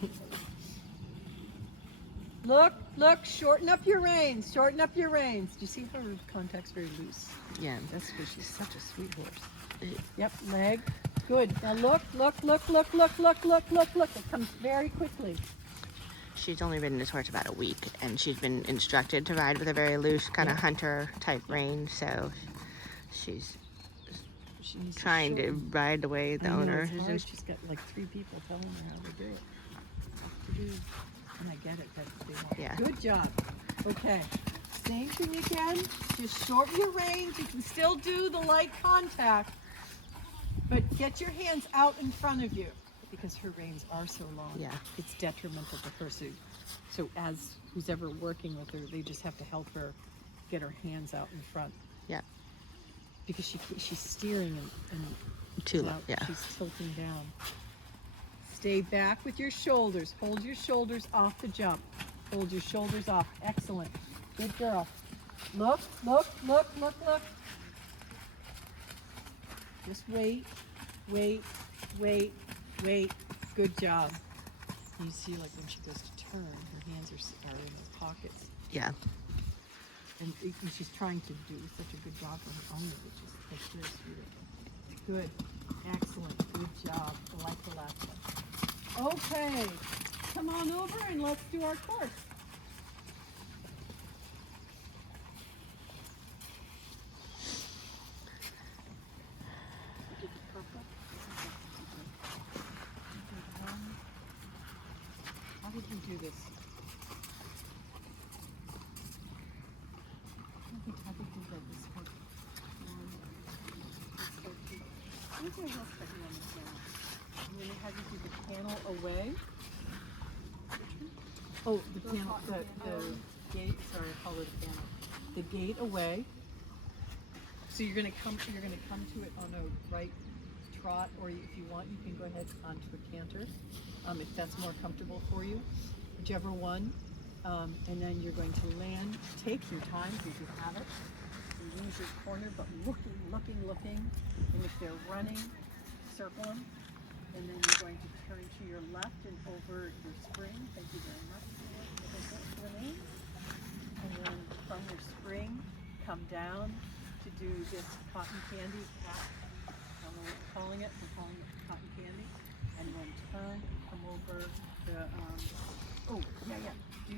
Look, look, shorten up your reins, shorten up your reins. Do you see her contact's very loose? Yeah. That's because she's such a sweet horse. Yep, leg. Good. Now look, look, look, look, look, look, look, look, look. It comes very quickly. She's only ridden this horse about a week, and she's been instructed to ride with a very loose kind of hunter type rein, so she's trying to ride the way the owner is. is. She's got like 3 people telling her how to do it. What to do. And I get it. That's what they want. Yeah. Good job. Okay. Same thing again. Just shorten your reins. You can still do the light contact, but get your hands out in front of you because her reins are so long. Yeah. It's detrimental to her. So as who's ever working with her, they just have to help her get her hands out in front. Yeah. Because she's steering and Too low. now Yeah. she's tilting down. Stay back with your shoulders. Hold your shoulders off the jump. Hold your shoulders off. Excellent. Good girl. Look, look, look, look, look. Just wait, wait, wait, wait. Good job. You see, like when she goes to turn, her hands are in the pockets. Yeah. And she's trying to do such a good job for her owner, which is like this. Good. Excellent. Good job. I like the last one. Okay. Come on over and let's do our course. How did you do this? I think we did this one. Where's my heel sticking on this one? I'm going to have you do the panel away. Oh, the panel, the gate, sorry, I call it a panel. The gate away. So you're gonna come to it on a right trot, or if you want, you can go ahead onto a canter, if that's more comfortable for you, whichever one. And then you're going to land. Take your time because you have it. You use your corner, but looking. And if they're running, circle them. And then you're going to turn to your left and over your spring. Thank you very much, Renee. And then from your spring, come down to do this cotton candy cat. I don't know what you're calling it. We're calling it cotton candy. And then turn, come over the, do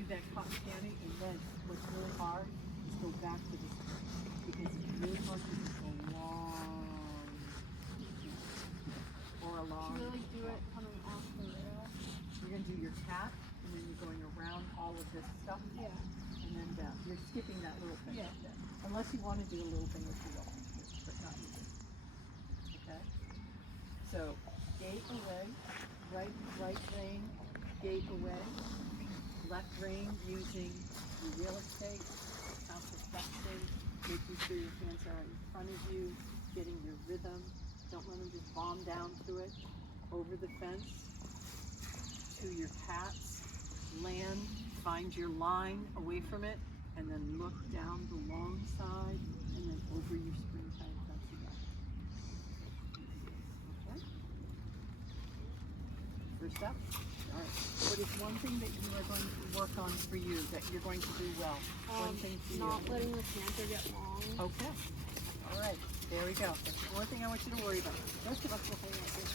that cotton candy. And then what's really hard is go back to the spring. Because it's really hard to just go long or along. You really do it coming off the rail. You're going to do your cat, and then you're going around all of this stuff. Yeah. And then down. You're skipping that little thing. Yeah. Unless you want to do a little thing with your roll, but not usually. Okay? So, gate away, right rein, gate away, left rein using your real estate, counter-flexing, making sure your hands are in front of you, getting your rhythm. Don't let them just bomb down to it. Over the fence, to your pats, land, find your line away from it, and then look down the long side, and then over your spring side fence again. Okay? First up. All right. What is one thing that you are going to work on for you, that you're going to do well? One thing for you. Not letting the canter get long. Okay. All right. There we go. That's the only thing I want you to worry about. The rest of us will hang like this.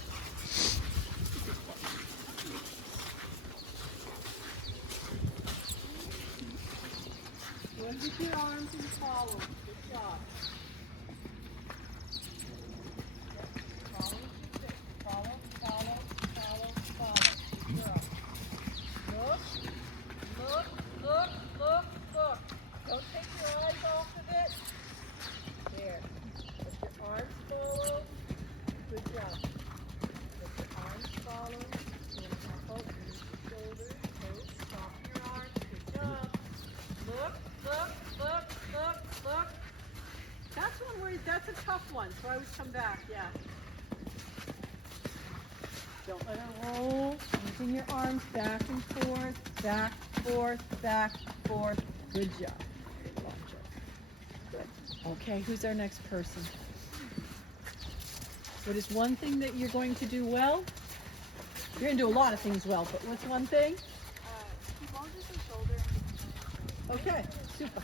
Good with your arms and follow. Good job. Follow. Good girl. Look. Don't take your eyes off of it. There. Let your arms follow. Good job. Let your arms follow. Tempo, use your shoulders, toes, soften your arms. Good job. Look. That's one where, that's a tough one, so I always come back, yeah. Don't let her roll. Using your arms back and forth, back, forth. Good job. Good. Okay, who's our next person? What is one thing that you're going to do well? You're going to do a lot of things well, but what's one thing? Keep on just the shoulder and Okay, super.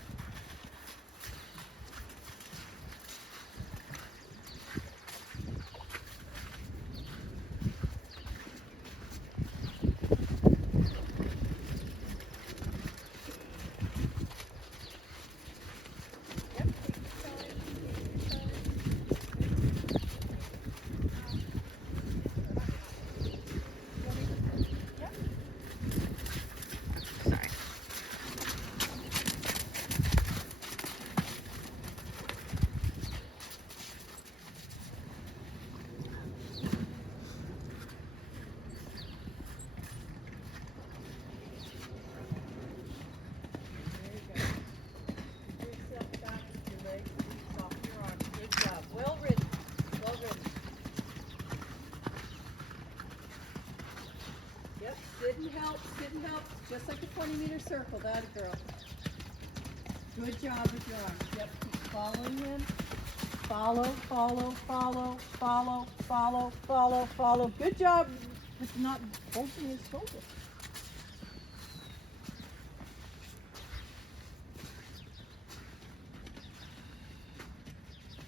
Sorry. There you go. Give yourself back with your legs, soften your arms. Good job. Well ridden. Yep, sit and help. Just like a 20-meter circle, that girl. Good job with your arms. Yep, keep following him. Follow. Good job with not bolting his shoulder.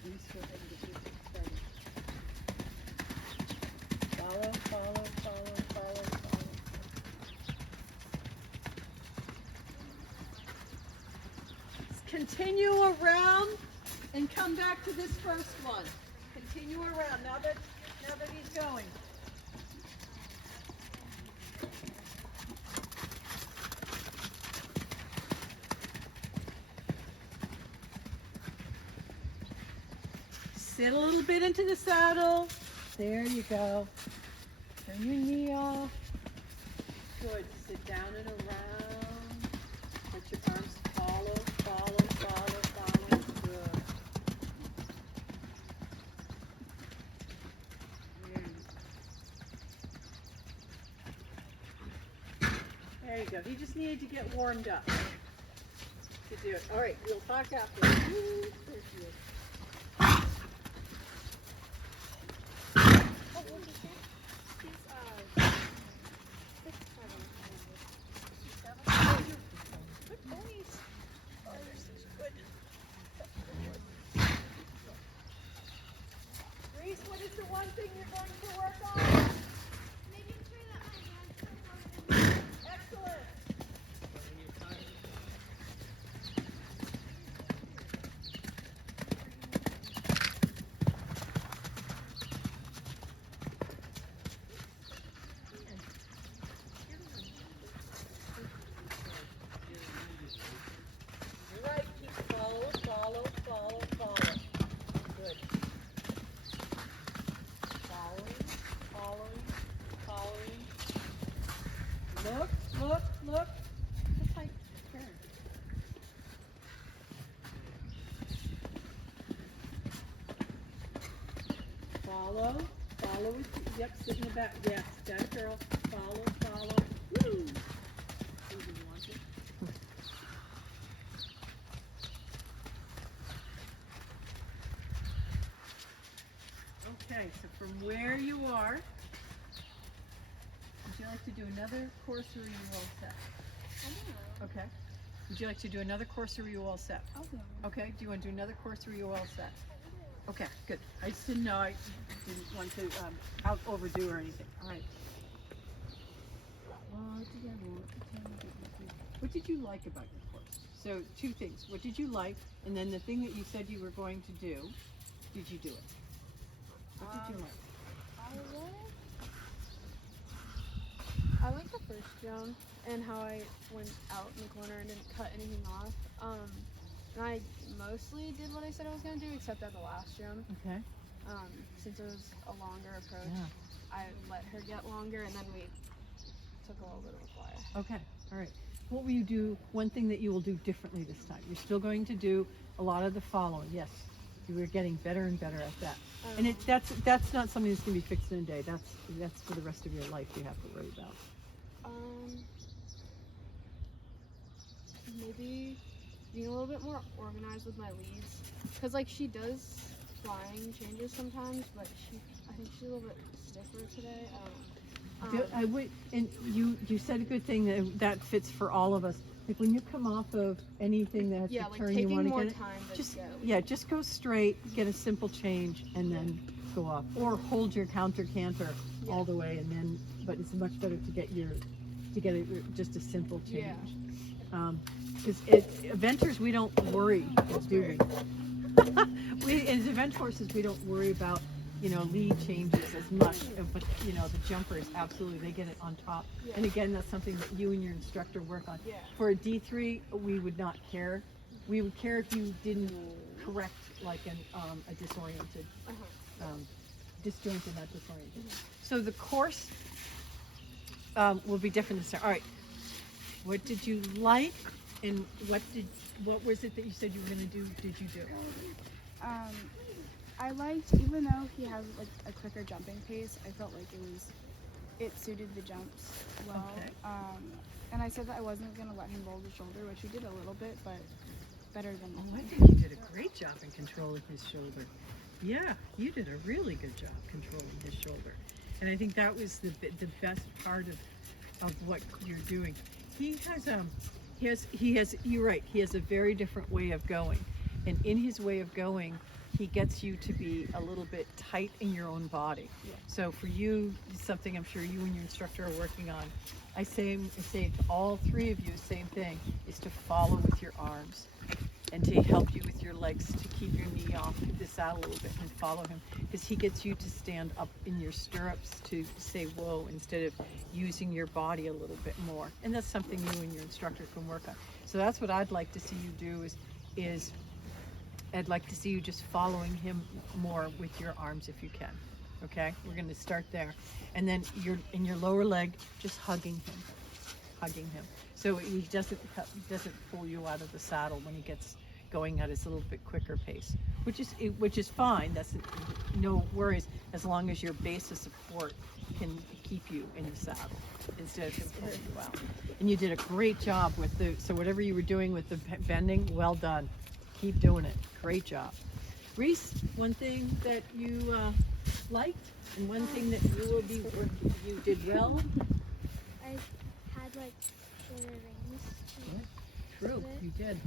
Please go ahead and get this started. Follow. Continue around and come back to this first one. Continue around now that he's going. Sit a little bit into the saddle. There you go. Turn your knee off. Good. Sit down and around. Let your arms follow. Good. go. He just needed to get warmed up to do it. All right, we'll talk after. Woo, there she is. Reese, what is the one thing you're going to work on? Making sure that my hands are Excellent. You're right. Keep follow. Good. Following. Look. Just like turn. Follow. Yep, sit in the back. Yes, that girl. Follow. Woo! Who do you want it? Okay, so from where you are, would you like to do another course or are you all set? I don't know. Okay. Would you like to do another course or are you all set? I'll do it. Okay, do you want to do another course or are you all set? Okay, good. I just didn't know, I didn't want to out overdo or anything. All right. What did you like about your course? So two things. What did you like? And then the thing that you said you were going to do, did you do it? What did you like? I like the first jump and how I went out in the corner and didn't cut anything off. And I mostly did what I said I was going to do, except at the last jump. Okay. Since it was a longer approach, Yeah. I let her get longer, and then we took a little bit of a flyer. Okay, all right. What will you do, one thing that you will do differently this time? You're still going to do a lot of the following, yes. You are getting better and better at that. And that's not something that's going to be fixed in a day. That's for the rest of your life you have to worry about. Maybe being a little bit more organized with my leads, because like she does flying changes sometimes, but I think she's a little bit stiffer today. I would, and you said a good thing that fits for all of us. Like when you come off of anything that has Yeah, to like turn, you taking want to more get it. time to Just go. just go straight, get a simple change, and then go off, or hold your canter all the way, and then. But it's much better to get it just a simple change. Yeah. Because eventers, we don't worry, do we? As event horses, we don't worry about lead changes as much, but the jumpers, absolutely, they get it on top. Yeah. And again, that's something that you and your instructor work on. Yeah. For a D3, we would not care. We would care if you didn't correct like a disoriented, disjointed, not disoriented. So the course will be different this time. All right, what did you like, and what was it that you said you were going to do? Did you do? I liked, even though he has like a quicker jumping pace, I felt like it suited the jumps well. Okay. And I said that I wasn't gonna let him roll the shoulder, which he did a little bit, but better than Oh, I nothing. think you did a great job in controlling his shoulder. Yeah, you did a really good job controlling his shoulder, and I think that was the best part of what you're doing. You're right. He has a very different way of going, and in his way of going, he gets you to be a little bit tight in your own body. Yeah. So for you, something I'm sure you and your instructor are working on. I say to all three of you, same thing, is to follow with your arms and to help you with your legs, to keep your knee off the saddle a little bit and follow him, because he gets you to stand up in your stirrups to say whoa instead of using your body a little bit more. And that's something you and your instructor can work on. So that's what I'd like to see you do is I'd like to see you just following him more with your arms if you can. Okay, we're going to start there, and then in your lower leg, just hugging him, so he doesn't pull you out of the saddle when he gets going at his little bit quicker pace. which is fine. That's no worries as long as your base of support can keep you in the saddle instead of pulling you out. And you did a great job with so whatever you were doing with the bending, well done. Keep doing it. Great job. Reese, one thing that you liked and one thing that you did well. I had like shorter rings. True, you did.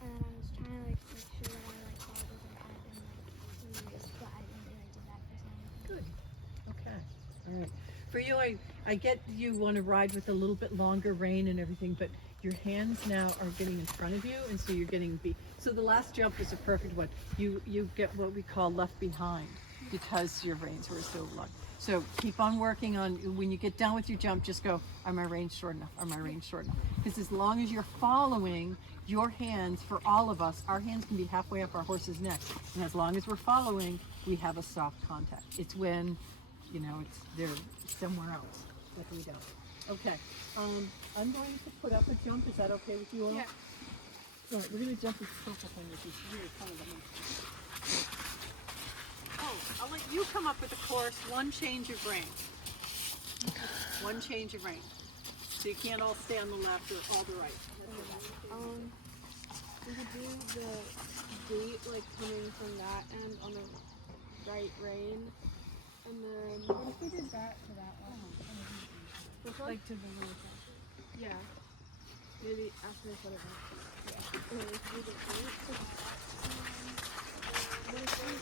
And then I was trying to like make sure that I like followed with my head and like loose, but I didn't really do that for some. Good. Okay. All right. For you, I get you want to ride with a little bit longer rein and everything, but your hands now are getting in front of you, and so you're getting so the last jump was a perfect one. You get what we call left behind because your reins were so long. So keep on working on, when you get done with your jump, just go, are my reins short enough? Are my reins short enough? Because as long as you're following, your hands, for all of us, our hands can be halfway up our horse's neck. And as long as we're following, we have a soft contact. It's when, they're somewhere else that we don't. Okay, I'm going to put up a jump. Is that okay with you all? Yeah. All right, we're going to jump this purple thing, which is really kind of Oh, I'll let you come up with a course, one change of rein. One change of rein. So you can't all stay on the left or all the right. We could do the gate like coming from that end on the right rein, and then what if we did that to that one? Like to the little one. Yeah. Maybe after I put it back. Yeah. And then we could do the gate. What if we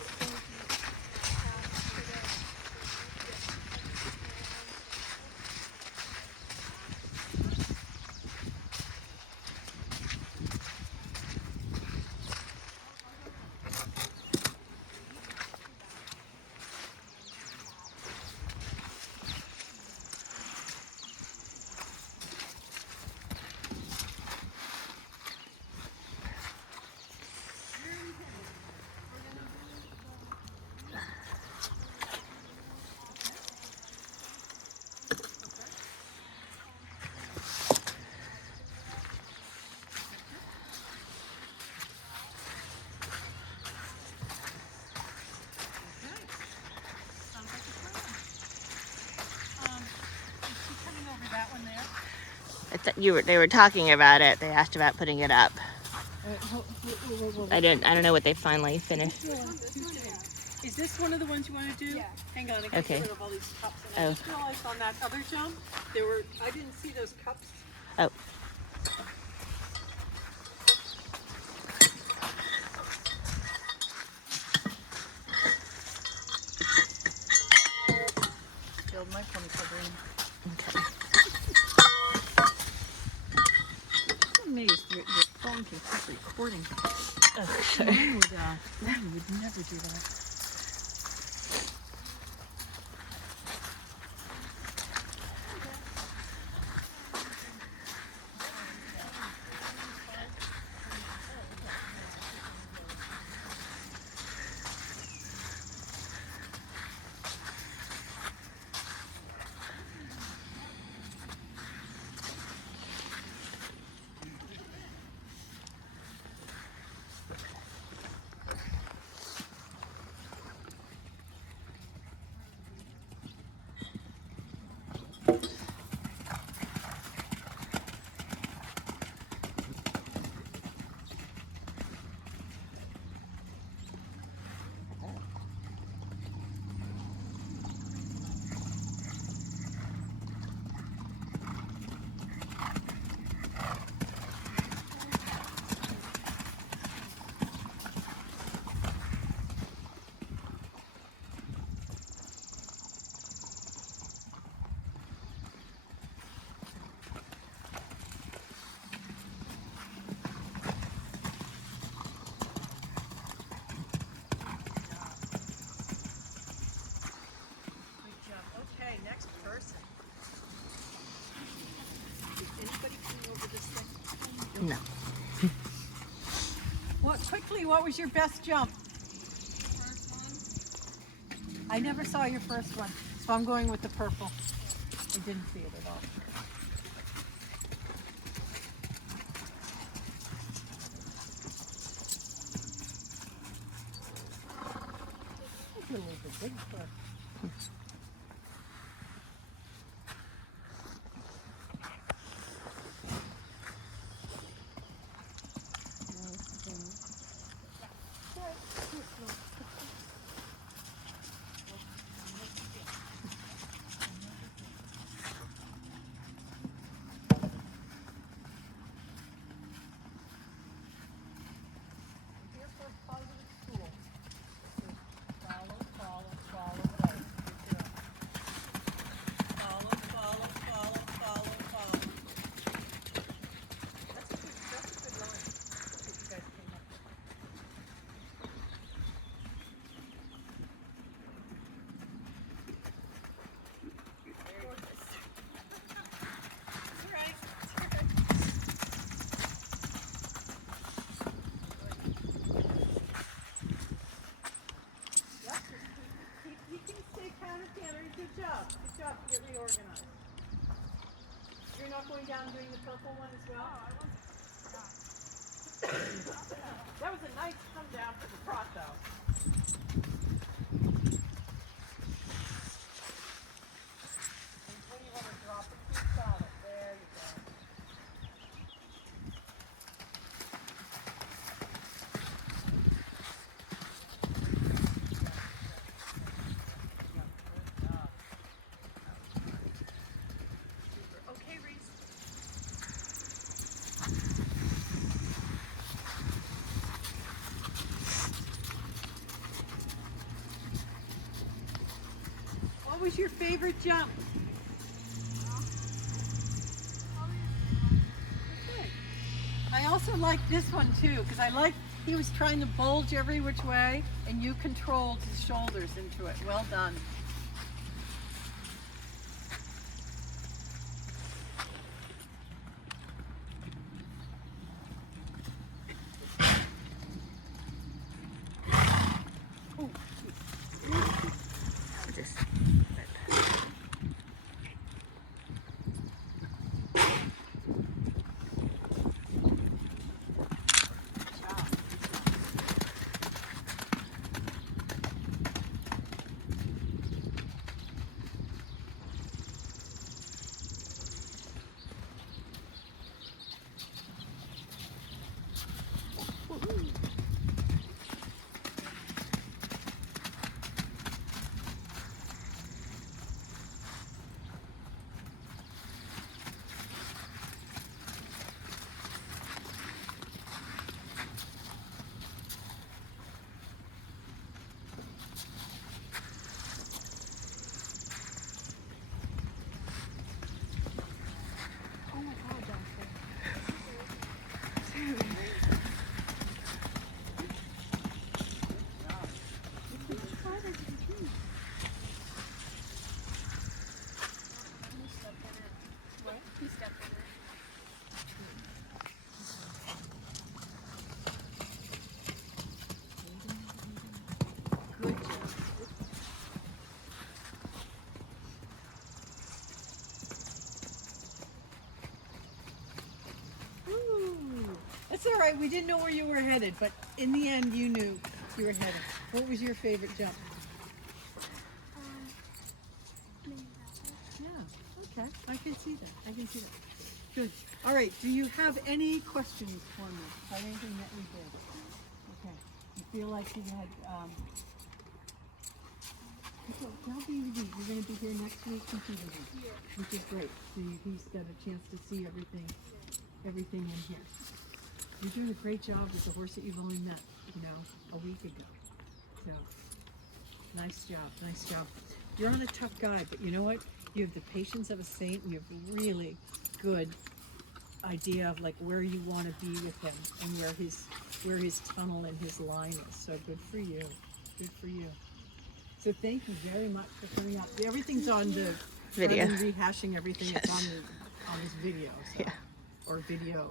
They were talking about it. They asked about putting it up. I don't know what they finally finished. Is this one of the ones you want to do? Yeah. Hang on, I gotta get rid of all these cups. And I just realized on that other jump, I didn't see those cups. Oh. Filled my pony covering. Okay. I'm amazed your phone can keep recording. Mine would never do that. Next person. Is anybody coming over this thing? No. What was your best jump? First one. I never saw your first one, so I'm going with the purple. I didn't see it at all. Here for a positive school. Follow, follow, follow, follow. Good job. Follow, follow, follow, follow, follow. That's a good line that you guys came up with. Yep, he can stay counter cannery. Good job. Good job to get reorganized. You're not going down doing the purple one as well? That was a nice come down for the trot though. And when you want to drop it too solid. There you go. Okay, Reese. What was your favorite jump? Okay. I also like this one too, because I like he was trying to bulge every which way, and you controlled his shoulders into it. Well done. Just Good job. Ooh, that's all right. We didn't know where you were headed, but in the end, you knew you were headed. What was your favorite jump? Maybe that one. Yeah. Okay. I can see that. I can see that. Good. All right. Do you have any questions for me about anything that we did? Okay. You feel like you had. Okay, tell DVD you're going to be here next week from DVD, which is great. So he's got a chance to see everything in here. You're doing a great job with the horse that you've only met, a week ago. So, nice job, nice job. You're on a tough guy, but you know what? You have the patience of a saint. You have a really good idea of like where you want to be with him and where his tunnel and his line is. So good for you. Good for you. So thank you very much for coming out. Everything's on the Video. rather than rehashing everything. It's on his video. So. Yeah. Or video.